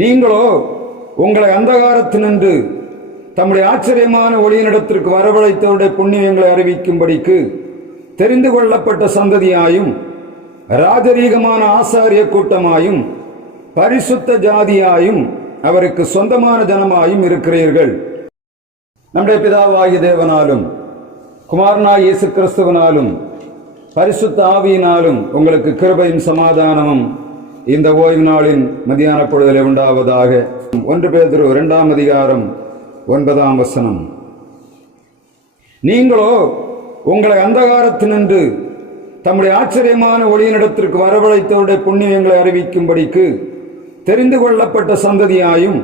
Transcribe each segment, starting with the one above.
நீங்களோ உங்களை அந்தகாரத்தினின்று தம்முடைய ஆச்சரியமான ஒளியினிடத்திற்கு வரவழைத்தவருடைய புண்ணியங்களை அறிவிக்கும்படிக்கு தெரிந்து கொள்ளப்பட்ட சந்ததியாயும் ராஜரீகமான ஆசாரிய கூட்டமாயும் பரிசுத்த ஜாதியாயும் அவருக்கு சொந்தமான ஜனமாயும் இருக்கிறீர்கள். நம்முடைய பிதாவாகிய தேவனாலும் குமாரனாய் இயேசு கிறிஸ்துவனாலும் பரிசுத்த ஆவியினாலும் உங்களுக்கு கிருபையும் சமாதானமும் இந்த ஓய்வு நாளின் மதியான பொழுதிலே உண்டாவதாக. 1 பேதுரு 2ஆம் அதிகாரம் 9ஆம் வசனம். நீங்களோ உங்களை அந்தகாரத்தினின்று தம்முடைய ஆச்சரியமான ஒளியினிடத்திற்கு வரவழைத்தவருடைய புண்ணியங்களை அறிவிக்கும்படிக்கு தெரிந்து கொள்ளப்பட்ட சந்ததியாயும்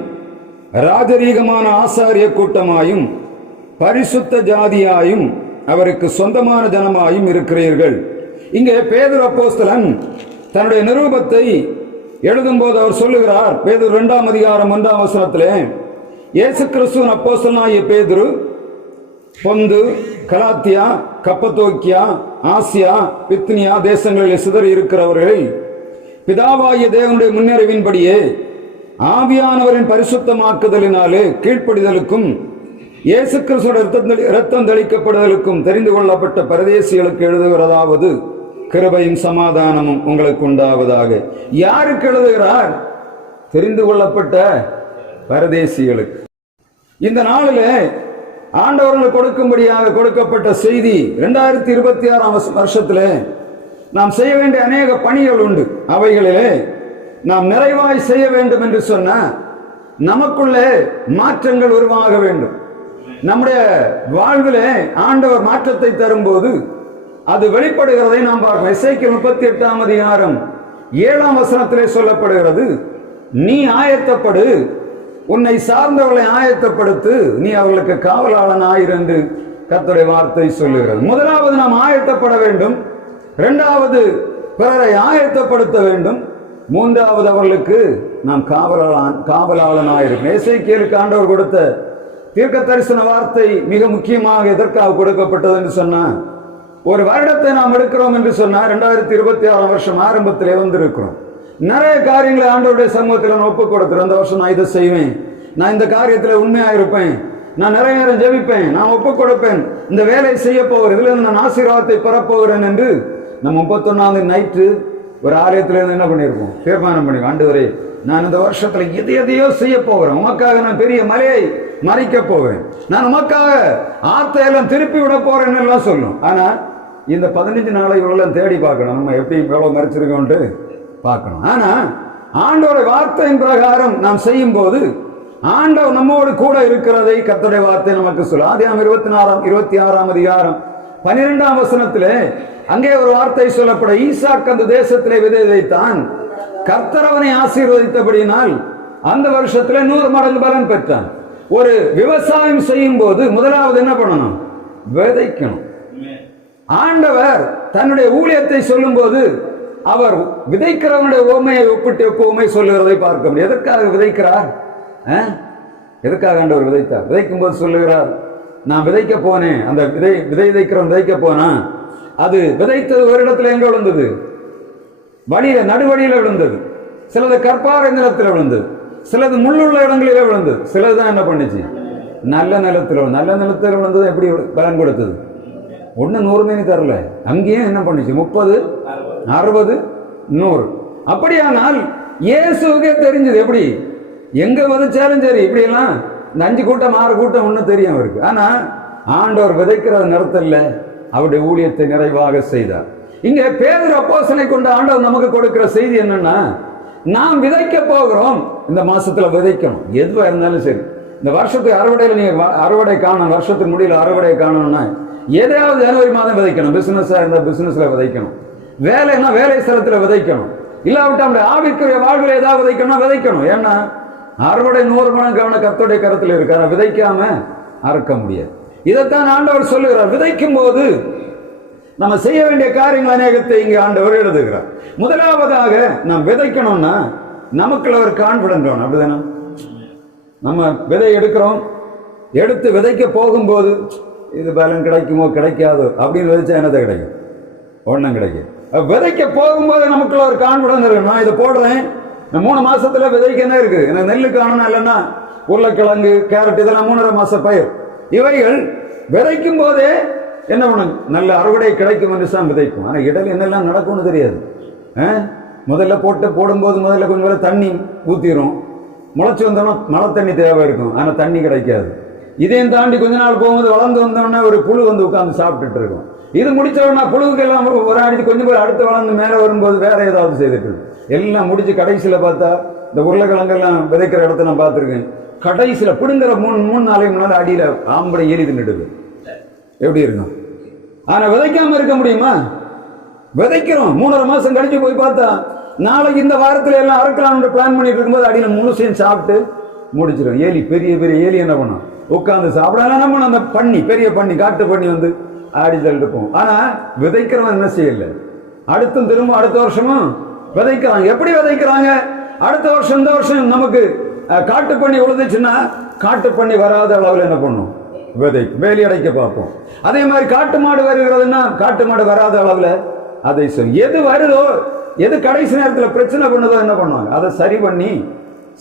ராஜரீகமான ஆசாரிய கூட்டமாயும் பரிசுத்த ஜாதியாயும் அவருக்கு சொந்தமான ஜனமாயும் இருக்கிறீர்கள். இங்கே பேதுரு அப்போஸ்தலன் தன்னுடைய நிரூபத்தை எழுதும்போது அவர் சொல்லுகிறார். பேதுரு 2ஆம் அதிகாரம் 1ஆம் வசனத்திலே, இயேசு கிறிஸ்துவின் அப்போஸ்தலனாகிய பேதுரு பொந்து, கலாத்தியா, கப்பத்தோக்கியா, ஆசியா, பித்னியா தேசங்களில் சிதறி இருக்கிறவர்கள் பிதாவாகிய தேவனுடைய முன்னறிவின்படியே ஆவியானவரின் பரிசுத்தமாக்குதலினாலே கீழ்ப்படிதலுக்கும் இயேசு கிறிஸ்துவின் இரத்தம் தெளிக்கப்படுதலுக்கும் தெரிந்து கொள்ளப்பட்ட பரதேசிகளுக்கு எழுதுகிறதாவது, கிருபையும் சமாதானமும் உங்களுக்கு உண்டாவதாக. யாருக்கு எழுதுகிறார்? தெரிந்து கொள்ளப்பட்ட பரதேசிகளுக்கு. இந்த நாளிலே ஆண்டவர்களுக்கு கொடுக்கும்படியாக கொடுக்கப்பட்ட செய்தி, 2026ஆம் வருஷத்திலே நாம் செய்ய வேண்டிய அநேக பணிகள் உண்டு. அவைகளிலே நாம் நிறைவாய் செய்ய வேண்டும் என்று சொன்ன நமக்குள்ளே மாற்றங்கள் உருவாக வேண்டும். நம்முடைய வாழ்விலே ஆண்டவர் மாற்றத்தை தரும்போது அது வெளிப்படுகிறதை நாம் பார்க்கிறோம். எசேக்கியேல் 38ஆம் அதிகாரம் 7ஆம் வசனத்திலே சொல்லப்படுகிறது, நீ ஆயத்தப்படு, உன்னை சார்ந்தவர்களை ஆயத்தப்படுத்து, நீ அவர்களுக்கு காவலாளன் ஆயிரு என்று கர்த்தருடைய வார்த்தை சொல்லுகிறது. முதலாவது நாம் ஆயத்தப்பட வேண்டும், இரண்டாவது பிறரை ஆயத்தப்படுத்த வேண்டும், மூன்றாவது அவர்களுக்கு நாம் காவலாளனாயிருக்கும். எசேக்கியேலுக்கு ஆண்டவர் கொடுத்த தீர்க்க தரிசன வார்த்தை மிக முக்கியமாக எதற்காக கொடுக்கப்பட்டது என்று சொன்னார், ஒரு வருடத்தை நாம் எடுக்கிறோம் என்று சொன்னார். 2026ஆம் வருஷம் ஆரம்பத்திலே வந்திருக்கிறோம். நிறைய காரியங்களை ஆண்டவருடைய சமூகத்தில் நான் ஒப்புக் கொடுக்கிறேன். இந்த வருஷம் நான் இதை செய்வேன், நான் இந்த காரியத்தில் உண்மையா இருப்பேன், நான் நிறைய நேரம் ஜெபிப்பேன், நான் ஒப்புக் கொடுப்பேன், இந்த வேலையை செய்ய போகிறேன், இதுல நான் ஆசீர்வாதத்தை பெறப்போகிறேன் என்று நம்ம 31ஆம் தேதி நைட்டு ஒரு ஆலயத்திலிருந்து என்ன பண்ணியிருப்போம், தீர்மானம் பண்ணி, ஆண்டவரே நான் இந்த வருஷத்துல எதையோ செய்ய போகிறேன், உமக்காக நான் பெரிய மலையை மறைக்க போகிறேன், நான் உமக்காக ஆத்தையெல்லாம் திருப்பி விட போறேன்னு எல்லாம் சொல்லும். ஆனா இந்த 15 நாளை இவ்வளவு தேடி பார்க்கணும், நம்ம எப்படி எவ்வளவு மறைச்சிருக்கோன்ட்டு பார்க்கணும். ஆனா ஆண்டவருடைய வார்த்தையின் பிரகாரம் நாம் செய்யும் போது ஆண்டவர் நம்மோடு கூட இருக்கிறதை கர்த்தருடைய வார்த்தை நமக்கு சொல்லும். ஆதியாகமம் 26ஆம் அதிகாரம் 12ஆம் வசனத்திலே அங்கே ஒரு வார்த்தை சொல்லப்பட, ஈசாக்கு அந்த தேசத்திலே விதை விதைத்தான், கர்த்தர் அவனை ஆசீர்வதித்தபடியினால் அந்த வருஷத்திலே 100 மடங்கு பலன் பெற்றான். ஒரு விவசாயம் செய்யும் போது முதலாவது என்ன பண்ணணும்? விதைக்கணும். ஆண்டவர் தன்னுடைய ஊழியத்தை சொல்லும் போது அவர் விதைக்கிறவனுடைய ஓமையை ஒப்பிட்டு எப்பவுமே சொல்லுகிறதை பார்க்க முடியும். எதற்காக விதைக்கிறார்? எதற்காக ஆண்டவர் விதைத்தார்? விதைக்கும் போது சொல்லுகிறார், நான் விதைக்க போனேன், அந்த விதைக்கிறவன் விதைக்க போனா அது விதைத்தது ஒரு இடத்துல எங்க விழுந்தது? வழியில, நடுவழியில விழுந்தது. சிலது கற்பாறை நிலத்தில் விழுந்தது, சிலது முள்ளுள்ள இடங்களிலே விழுந்தது, சிலதுதான் என்ன பண்ணிச்சு? நல்ல நிலத்தில். நல்ல நிலத்தில் விழுந்தது எப்படி பலன் கொடுத்தது? 100 மேனி தரல, அங்கேயும் என்ன பண்ணிச்சு? 30, 60, 100. அப்படியானால் இயேசுக்கே தெரிஞ்சது எப்படி எங்க விதைச்சாலும் சரி, இப்படி எல்லாம் இந்த 5 கூட்டம் 6 கூட்டம் ஒண்ணு தெரியும் அவருக்கு. ஆனா ஆண்டவர் விதைக்கிற நிறத்தில் அவருடைய ஊழியத்தை நிறைவாக செய்தார். இங்க பேதுரு அப்போஸ்தலனை கொண்ட ஆண்டவர் நமக்கு கொடுக்கிற செய்தி என்னன்னா, நாம் விதைக்க போகிறோம், இந்த மாசத்துல விதைக்கணும். எதுவா இருந்தாலும் சரி, இந்த வருஷத்துக்கு அறுவடையில நீங்க அறுவடை காணணும், வருஷத்துக்கு முடியல அறுவடை காணணும்னா எதையாவது ஜனவரி மாதம் விதைக்கணும். பிசினஸா இருந்தா பிசினஸ்ல விதைக்கணும், வேலைன்னா வேலை ஸ்தலத்துல விதைக்கணும், இல்லாவிட்டா நம்முடைய ஆவிக்குரிய வாழ்வில் ஏதாவது விதைக்கணும். ஏன்னா அறுவடை 100 மடங்கு கவன கர்த்தருடைய கருத்தில் இருக்காரு, விதைக்காம அறுக்க முடியாது. இதைத்தான் ஆண்டவர் சொல்லுகிறார். விதைக்கும் போது நம்ம செய்ய வேண்டிய காரியங்கள் அநேகத்தை இங்கே ஆண்டவர் எழுதுகிறார். முதலாவதாக நாம் விதைக்கணும்னா நமக்குள்ள ஒரு கான்பிடன்ட் வேணும். அப்படிதானே? நம்ம விதை எடுக்கிறோம், எடுத்து விதைக்க போகும்போது இது பலன் கிடைக்குமோ கிடைக்காதோ அப்படின்னு விதைச்சா என்னத்தை கிடைக்கும்? ஒன்றும் கிடைக்கும். விதைக்க போகும்போது நமக்குள்ள ஒரு கான்பிடன்ஸ் இருக்கு, நான் இதை போடுறேன், இந்த 3 மாசத்துல விதைக்கு என்ன இருக்கு? எனக்கு நெல்லு காணணும், இல்லைன்னா உருளைக்கிழங்கு, கேரட், இதெல்லாம் 3.5 மாச பயிர். இவைகள் விதைக்கும் போதே என்ன பண்ணும்? நல்ல அறுவடை கிடைக்கும் என்று தான் விதைக்கும். ஆனா இடையில என்னெல்லாம் நடக்கும்னு தெரியாது. முதல்ல போடும்போது முதல்ல கொஞ்சம் தண்ணி ஊத்திரும். முளைச்சு வந்தோம்னா மழை தண்ணி தேவை இருக்கும், ஆனா தண்ணி கிடைக்காது. இதையும் தாண்டி கொஞ்ச நாள் போகும்போது வளர்ந்து வந்தோம்னா ஒரு புழு வந்து உட்கார்ந்து சாப்பிட்டுட்டு இருக்கும். இது முடிச்சோம்னா புழுவுக்கு எல்லாம் ஒரு அடிச்சு கொஞ்சம் போய் அடுத்து வளர்ந்து மேலே வரும்போது வேற ஏதாவது செய்துட்டு இருக்கும். எல்லாம் முடிச்சு கடைசியில பார்த்தா இந்த உருளைக்கிழங்கெல்லாம் விதைக்கிற இடத்த நான் பார்த்துருக்கேன். கடைசியில பிடுங்குற 3-4 மணி நேரம் அடியில ஆம்பளை ஏறி தின்னுடுது. எப்படி இருக்கும்? ஆனா விதைக்காம இருக்க முடியுமா? விதைக்கிறோம். 3.5 மாசம் கழிச்சு போய் பார்த்தா நாளைக்கு இந்த வாரத்துல எல்லாம் அறுக்கலாம்னு பிளான் பண்ணிட்டு இருக்கும்போது அடியில முழுசையும் சாப்பிட்டு முடிச்சிடும். ஏலி, பெரிய பெரிய ஏலி என்ன பண்ணும்? உட்கார்ந்து சாப்பிடலாம். நம்ம அந்த பண்ணி, பெரிய பண்ணி, காட்டு பண்ணி வந்து ஆடி தள்ளிட்டு போவோம். ஆனா விதைக்கிறவன் என்ன செய்யல? அடுத்தும் திரும்ப அடுத்த வருஷமும் விதைக்கிறாங்க. எப்படி விதைக்கிறாங்க? அடுத்த வருஷம் இந்த வருஷம் நமக்கு காட்டு பண்ணி உழுதுச்சுன்னா காட்டு பண்ணி வராத அளவில் என்ன பண்ணும்? வேலி அடைக்க பார்ப்போம். அதே மாதிரி காட்டு மாடு வருகிறதுன்னா காட்டு மாடு வராத அளவில் அதை எது வருதோ, எது கடைசி நேரத்தில் பிரச்சனை பண்ணுதோ என்ன பண்ணுவாங்க? அதை சரி பண்ணி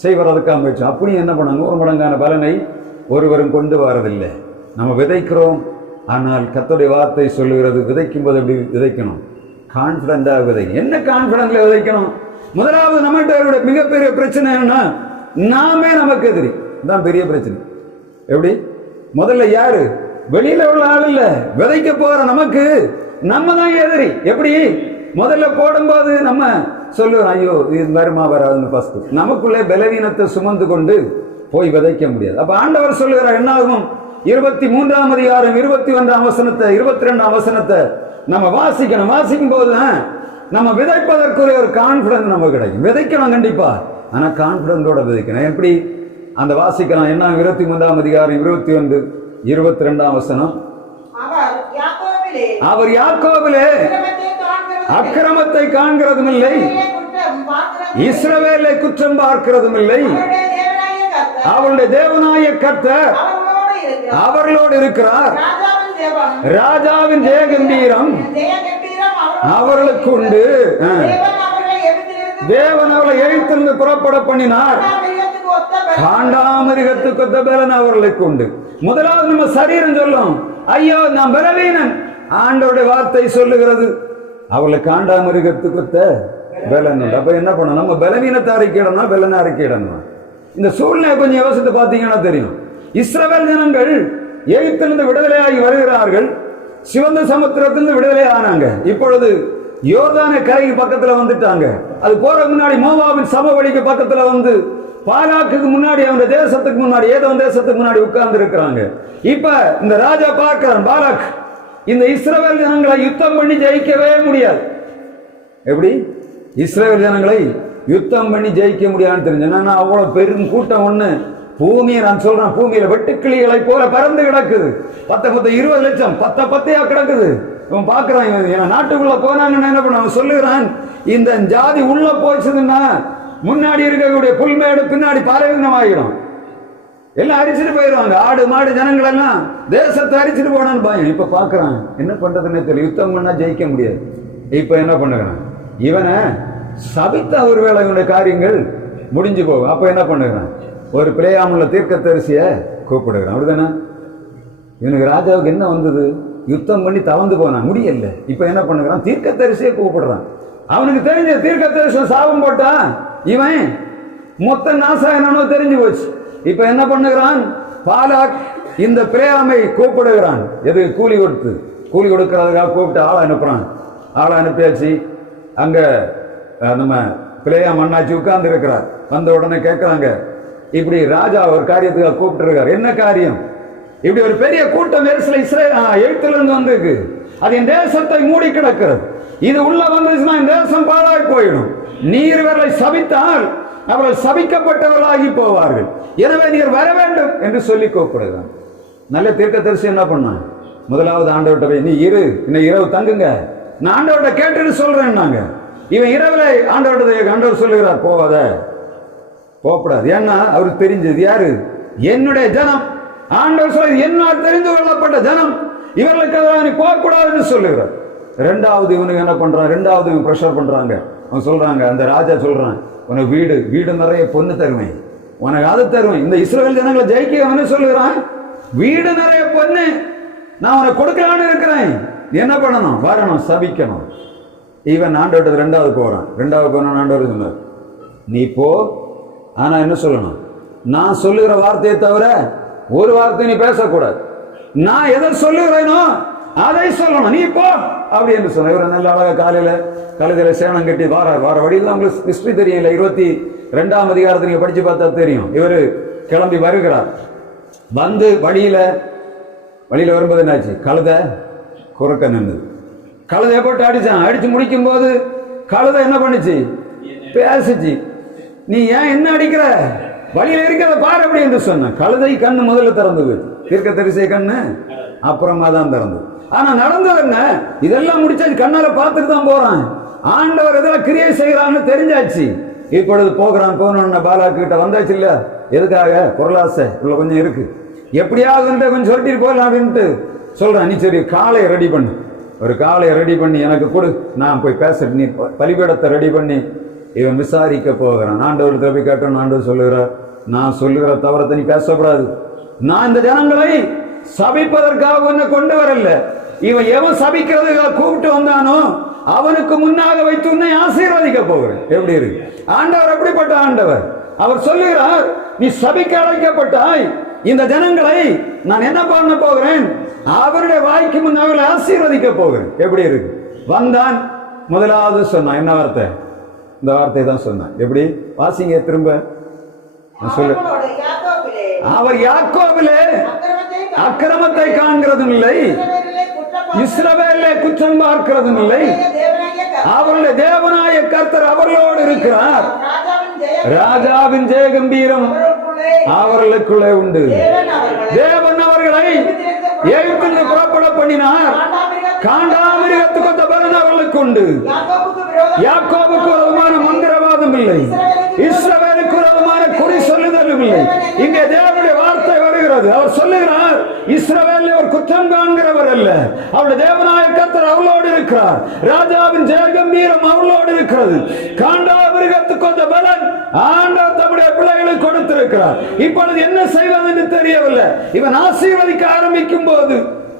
செய்வதற்காக முயற்சி. அப்படியும் என்ன பண்ணாங்க? 100 மடங்கான பலனை ஒருவரும் கொண்டு வரதில்லை. நம்ம விதைக்கிறோம், ஆனால் கர்த்தருடைய வார்த்தை சொல்லுகிறது விதைக்கும் போது எப்படி விதைக்கணும்? கான்பிடண்டா விதைக்கணும். என்ன கான்பிடன்ட்ல விதைக்கணும்? முதலாவது நம்மகிட்ட மிகப்பெரிய பிரச்சனை என்னன்னா, நாமே நமக்கு எதிரி தான் பெரிய பிரச்சனை. எப்படி? முதல்ல யாரு? வெளியில உள்ள ஆள் இல்ல, விதைக்க போற நமக்கு நம்ம தான் எதிரி. எப்படி? முதல்ல போடும்போது நம்ம சொல்லுவோம், ஐயோ இது வருமா வராதுன்னு. ஃபர்ஸ்ட் நமக்குள்ளே பலவீனத்தை சுமந்து கொண்டு போய் விதைக்க முடியாது. அப்ப ஆண்டவர் சொல்லுகிறார், என்ன ஆகும்? 23ஆம் அதிகாரம் 21ஆம் வசனத்தை 22ஆம் வசனத்தை நம்ம வாசிக்கணும். வாசிக்கும் போது நம்ம விதைப்பதற்குரிய ஒரு கான்பிடன்ஸ் நமக்கு கிடைக்கும். விதைக்கணும் கண்டிப்பா, ஆனா கான்பிடன்ஸோட விதைக்கணும். எப்படி அந்த வாசிக்கலாம்? என்ன? 23ஆம் அதிகாரம் 21, 22ஆம் வசனம். அவர் யாக்கோபிலே அக்கிரமத்தை காண்கிறதும் இல்லை, இஸ்ரவேலை குற்றம் பார்க்கிறதும் இல்லை. அவருடைய தேவனாய கர்த்தர் அவர்களோடு இருக்கிறார். ராஜாவின் ஜெய கம்பீரம் அவர்களுக்கு உண்டு. தேவன் அவர்களை எழுத்திலிருந்து புறப்பட பண்ணினார். காண்டாமிருகத்துக்கு ஒத்த பலன் அவர்களுக்கு உண்டு. முதலாவது நம்ம சரீரம் சொல்லும், ஐயோ நான் பலவீனன். ஆண்டவருடைய வார்த்தை சொல்லுகிறது, அவளை காண்டாமிருகத்துக்கு ஒத்த பலன் உண்டு. அப்ப என்ன பண்ணணும்? நம்ம பலவீனத்தை அறிக்கையிடணும், பலனை அறிக்கையிடணும். இந்த சூழ்நிலை கொஞ்சம் யோசித்து பார்த்தீங்கன்னா தெரியும். இஸ்ரவேல் ஜனங்கள் எகிப்திலிருந்து விடுதலையாகி வருகிறார்கள். சிவந்த சமுத்திரத்திலிருந்து விடுதலை ஆனாங்க. இப்பொழுது யோர்தானை கரைக்கு பக்கத்துல வந்துட்டாங்க. அது போற முன்னாடி மோவாபின் சமவெளிக்கு பக்கத்துல வந்து பாலாக்குக்கு முன்னாடி, அவனுடைய தேசத்துக்கு முன்னாடி, ஏதோ தேசத்துக்கு முன்னாடி உட்கார்ந்து இருக்கிறாங்க. இப்ப இந்த ராஜா பார்க்கிறான், பாலாக் இந்த இஸ்ரவேல் ஜனங்களை யுத்தம் பண்ணி ஜெயிக்கவே முடியாது. எப்படி? இஸ்ரவேல் ஜனங்களை யுத்தம் பண்ணி ஜெயிக்க முடியாதுன்னு தெரிஞ்சு அவ்வளவு பெரும் கூட்டம் ஒண்ணு பூமியை, நான் சொல்றேன், பூமியில வெட்டுக்கிளிகளை போல பறந்து கிடக்குது. 20 லட்சம் பத்தையா கிடக்குது. இவன் பாக்குறான், இவன் நாட்டுக்குள்ள போனாங்கன்னு என்ன பண்ண? அவன் சொல்லுகிறான், இந்த ஜாதி உள்ள போச்சுன்னா முன்னாடி இருக்கக்கூடிய புல்மேடு பின்னாடி பாலைவனம் ஆகிடும். எல்லாம் அரிச்சுட்டு போயிடுவாங்க. ஆடு மாடு ஜனங்கள் எல்லாம் தேசத்தை அரிச்சுட்டு போனான்னு பயம். இப்ப பாக்குறான், என்ன பண்றதுன்னு தெரியல. யுத்தம் பண்ணா ஜெயிக்க முடியாது. இப்ப என்ன பண்ணுகிறான்? இவனை சபித்த ஒருவேளை இவனுடைய காரியங்கள் முடிஞ்சு போகும். அப்ப என்ன பண்ணுகிறான்? ஒரு பிளேயாமுள்ள தீர்க்கதரிசிய கூப்பிடுகிறான். அப்படிதானே? இவனுக்கு ராஜாவுக்கு என்ன வந்தது? யுத்தம் பண்ணி தவந்து போனான், முடியல. இப்ப என்ன பண்ணுகிறான்? தீர்க்கதரிசியை கூப்பிடுறான். அவனுக்கு தெரிஞ்ச தீர்க்கதரிசனம் சாபம் போட்டா இவன் மொத்த நாசம் என்னன்னு தெரிஞ்சு போச்சு. இப்ப என்ன பண்ணுகிறான்? பாலாக் இந்த பிளேயாமை கூப்பிடுகிறான். எது? கூலி கொடுக்கறதுக்காக கூப்பிட்டு ஆளை அனுப்புறான். ஆளை அனுப்பியாச்சு. அங்க நம்ம பிளேயா மண்ணாச்சி உட்கார்ந்து இருக்கிறார். வந்த உடனே கேட்கிறாங்க, இப்படி ராஜா ஒரு காரியத்துக்காக கூப்பிட்டு இருக்காரு. என்ன காரியம்? இப்படி ஒரு பெரிய கூட்டம் எழுத்திலிருந்து வந்திருக்கு. அது என் தேசத்தை மூடி கிடக்கிறது. இது உள்ள வந்துச்சுன்னா இந்த தேசம் பாழாய் போயிடும். நீர் இவர்களை சபித்தால் அவர்கள் சபிக்கப்பட்டவர்களாகி போவார்கள். எனவே நீர் வர வேண்டும் என்று சொல்லி கூப்பிடுகிறான். நல்ல தீர்க்கதரிசி என்ன பண்ணான்? முதலாவது ஆண்டவர்கிட்ட போய், நீ இன்னும் இரவு தங்குங்க, நான் ஆண்டவர்கிட்ட கேட்டுட்டு சொல்றேன். நாங்க இவன் இரவுல ஆண்டவர் சொல்லுகிறார், போகக்கூடாது. ஏன்னா அவருக்கு தெரிஞ்சது யாரு? என்னுடைய ஜனம். ஆண்டவர் சொல்ல, என்னால் தெரிந்து கொள்ளப்பட்ட ஜனம், இவர்களுக்கு நீ போகக்கூடாதுன்னு சொல்லுகிறார். ரெண்டாவது இவனுக்கு என்ன பண்றான்? ரெண்டாவது இவன் பிரஷர் பண்றாங்க. அவன் சொல்றாங்க, அந்த ராஜா சொல்றான், உனக்கு வீடு வீடு நிறைய பொண்ணு தருவேன், உனக்கு அது தருவேன். இந்த இஸ்ரவேல் ஜனங்களை ஜெயிக்க சொல்லுகிறான், வீடு நிறைய பொண்ணு நான் உனக்கு கொடுக்கலான்னு இருக்கிறேன். என்ன பண்ணணும்? வரணும், சபிக்கணும். இவன் ஆண்டவர்கிட்ட ரெண்டாவது போன ஆண்டவர் சொன்னார், நீ போ, ஆனா என்ன சொல்லணும்? நான் சொல்லுகிற வார்த்தையை தவிர ஒரு வார்த்தை நீ பேசக்கூடாது. நான் எதை சொல்லுகிறேனோ அதை சொல்லணும், நீ போ அப்படி என்று சொன்ன. இவர் நல்ல அழகா காலையில கழுதையில சேனம் கட்டி வார வழியில் தான் உங்களுக்கு ஹிஸ்டரி தெரியும் இல்லை, 22ஆம் அதிகாரத்தை நீங்க படிச்சு பார்த்தா தெரியும். இவர் கிளம்பி வருகிறார். வந்து வழியில வரும்போது என்னாச்சு? கழுதை குறுக்க நின்னுது. கழுதையை போட்டு அடிச்சான். அடிச்சு முடிக்கும் போது கழுதை என்ன பண்ணுச்சு? பேசிச்சு. நீ ஏன் என்ன அடிக்கிற? வழியில இருக்கிறத பாரு அப்படி என்று சொன்ன. கழுதை கண்ணு முதல்ல திறந்தது, தீர்க்கதரிசி கண்ணு அப்புறமா தான் திறந்தது. ஆனா நடந்தது என்ன? இதெல்லாம் முடிச்சாச்சு, கண்ணால பார்த்துட்டு தான் போறான். ஆண்டவர் இதெல்லாம் கிரியை செய்யறான்னு தெரிஞ்சாச்சு. இப்பொழுது போகிறான். போன பாலா கிட்ட வந்தாச்சு இல்ல, எதுக்காக? பொருளாசை உள்ள கொஞ்சம் இருக்கு, எப்படியாவது கொஞ்சம் சொல்லிட்டு போகலாம் அப்படின்ட்டு சொல்றான். நீ சரி காளையை ரெடி பண்ணு, ஒரு காளையை ரெடி பண்ணி எனக்கு கொடு, நான் போய் பேசுறேன். நீ பலிபீடத்தை ரெடி பண்ணி இவன் விசாரிக்க போகிறான். ஆண்டவர் திருப்பி கேட்டோம். ஆண்டவர் சொல்லுகிறார், நான் சொல்லுகிற தவறத்தை நீ பேசக்கூடாது. நான் இந்த ஜனங்களை சபிப்பதற்காக உன்னை கொண்டு வரல. இவன் எவன் சபிக்கிறதுக்காக கூப்பிட்டு வந்தானோ அவனுக்கு முன்னாக வைத்து உன்னை ஆசீர்வதிக்க போகிறேன். எப்படி இருக்கு? ஆண்டவர் அப்படிப்பட்ட ஆண்டவர். அவர் சொல்லுகிறார், நீ சபிக்க அழைக்கப்பட்டாய், இந்த ஜனங்களை நான் என்ன பண்ண போகிறேன்? அவருடைய வாய்க்கு முன் அவர்களை ஆசீர்வதிக்க போகிறேன். எப்படி இருக்கு? வந்தான், முதலாவது சொன்னான். என்ன வார்த்தை? இந்த வார்த்தை தான் சொன்னான். எப்படி? வாசிங்க திரும்ப. சொல்லு. அவர் யாக்கோபிலே அக்கிரமத்தை காண்கிறதும் இல்லை, இஸ்ரவேலிலே குற்றம் பார்க்கிறதும் இல்லை. அவருடைய தேவனாய கர்த்தர் அவர்களோடு இருக்கிறார். ராஜாவின் ஜெயகம்பீரம் அவர்களுக்குள்ளே உண்டு. தேவன் அவர்களை எகிப்திலிருந்து புறப்பட பண்ணினார். காண்டாமிருகத்துக்கு ஒத்த பலன் அவர்களுக்கு உண்டு. யாக்கோபுக்கு விரோதமான மந்திரவாதம் இல்லை, இஸ்ரவேலுக்கு விரோதமான குறி சொல்லுதலும் இல்லை. இங்கே தேவனுடைய வார்த்தை வருகிறது. அவர் சொல்லுகிறார், இஸ்ரவேலில் ஒரு குற்றம் காண்கிறவர் அல்ல, அவருடைய தேவனாய கர்த்தர் அவளோடு இருக்கிறார். ராஜாவின் ஜெயகம்பீரம் அவளோடு இருக்கிறது. காண்டாமிருகத்துக்கு ஒத்த பலன் ஆண்டவர் தம்முடைய பிள்ளைகளுக்கு கொடுத்திருக்கிறார். இப்பொழுது என்ன செய்வது என்று தெரியவில்லை. இவன் ஆசீர்வதிக்க ஆரம்பிக்கும் போது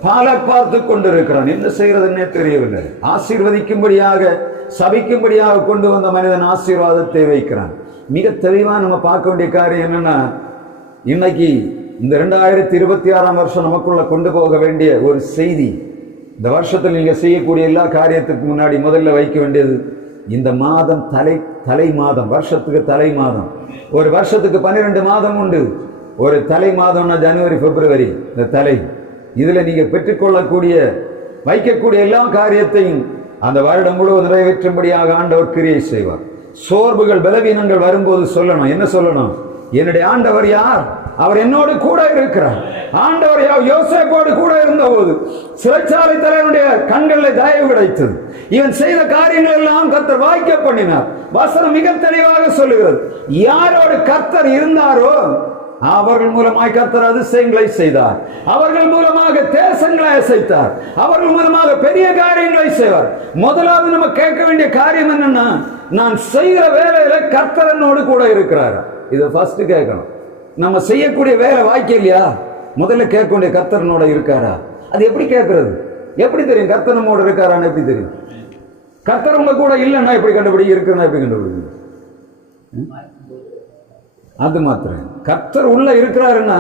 பாலக் பார்த்து கொண்டிருக்கிறான். என்ன செய்யறதுன்னே தெரியவில்லை. ஆசீர்வதிக்கும்படியாக சபிக்கும்படியாக கொண்டு வந்த மனிதன் ஆசீர்வாதத்தை வைக்கிறான். மிக தெளிவா நம்ம பார்க்க வேண்டிய காரியம் என்னன்னா, இன்னைக்கு இந்த 2026ஆம் வருஷம் நமக்குள்ள கொண்டு போக வேண்டிய ஒரு செய்தி, இந்த வருஷத்தில் நீங்க செய்யக்கூடிய எல்லா காரியத்துக்கு முன்னாடி முதல்ல வைக்க வேண்டியது, இந்த மாதம் தலை மாதம், வருஷத்துக்கு தலை மாதம். ஒரு வருஷத்துக்கு 12 மாதம் உண்டு. ஒரு தலை மாதம்னா ஜனவரி, பிப்ரவரி. இந்த தலை இதுல நீங்க பெற்றுக்கொள்ளக்கூடிய வைக்கக்கூடிய எல்லா காரியத்தையும் அந்த வருடம் முழுவதும் நிறைவேற்றும்படியாக ஆண்டவர் கிரியை செய்வார். சோர்வுகள் பலவீனங்கள் வரும்போது சொல்லணும். என்ன சொல்லணும்? என்னுடைய ஆண்டவர் யார்? அவர் என்னோடு கூட இருக்கிறார். ஆண்டவர் யோசேப்போடு கூட இருந்த போது சிறைச்சாலை தலைவனுடைய கண்களில் தயவு கிடைத்தது. இவன் செய்த காரியங்கள் எல்லாம் கர்த்தர் வாய்க்க பண்ணினார். வசனம் மிக தெளிவாக சொல்லுகிறது, யாரோடு கர்த்தர் இருந்தாரோ அவர்கள் மூலமாய் கர்த்தர் அதிசயங்களை செய்தார். அவர்கள் மூலமாக தேசங்களை அசைத்தார். அவர்கள் மூலமாக பெரிய காரியங்களை செய்வார். முதலாவது நம்ம கேட்க வேண்டிய காரியம் என்னன்னா, நான் செய்கிற வேலையில கர்த்தர் என்னோடு கூட இருக்கிறார். இதை ஃபர்ஸ்ட் கேட்கணும். நம்ம செய்யக்கூடிய வேலை வாய்க்க இல்லையா, முதல்ல கேட்க வேண்டிய கர்த்தரனோட இருக்காரா? அது எப்படி கேட்கறது? எப்படி தெரியும் கர்த்தர் நம்மோட இருக்காரான்னு? எப்படி தெரியும்? கர்த்தர் உங்க கூட இல்லைன்னா எப்படி கண்டுபிடி, இருக்குன்னா எப்படி கண்டுபிடிக்கும்? அது மாத்திரம் கர்த்தர் உள்ள இருக்கிறாருன்னா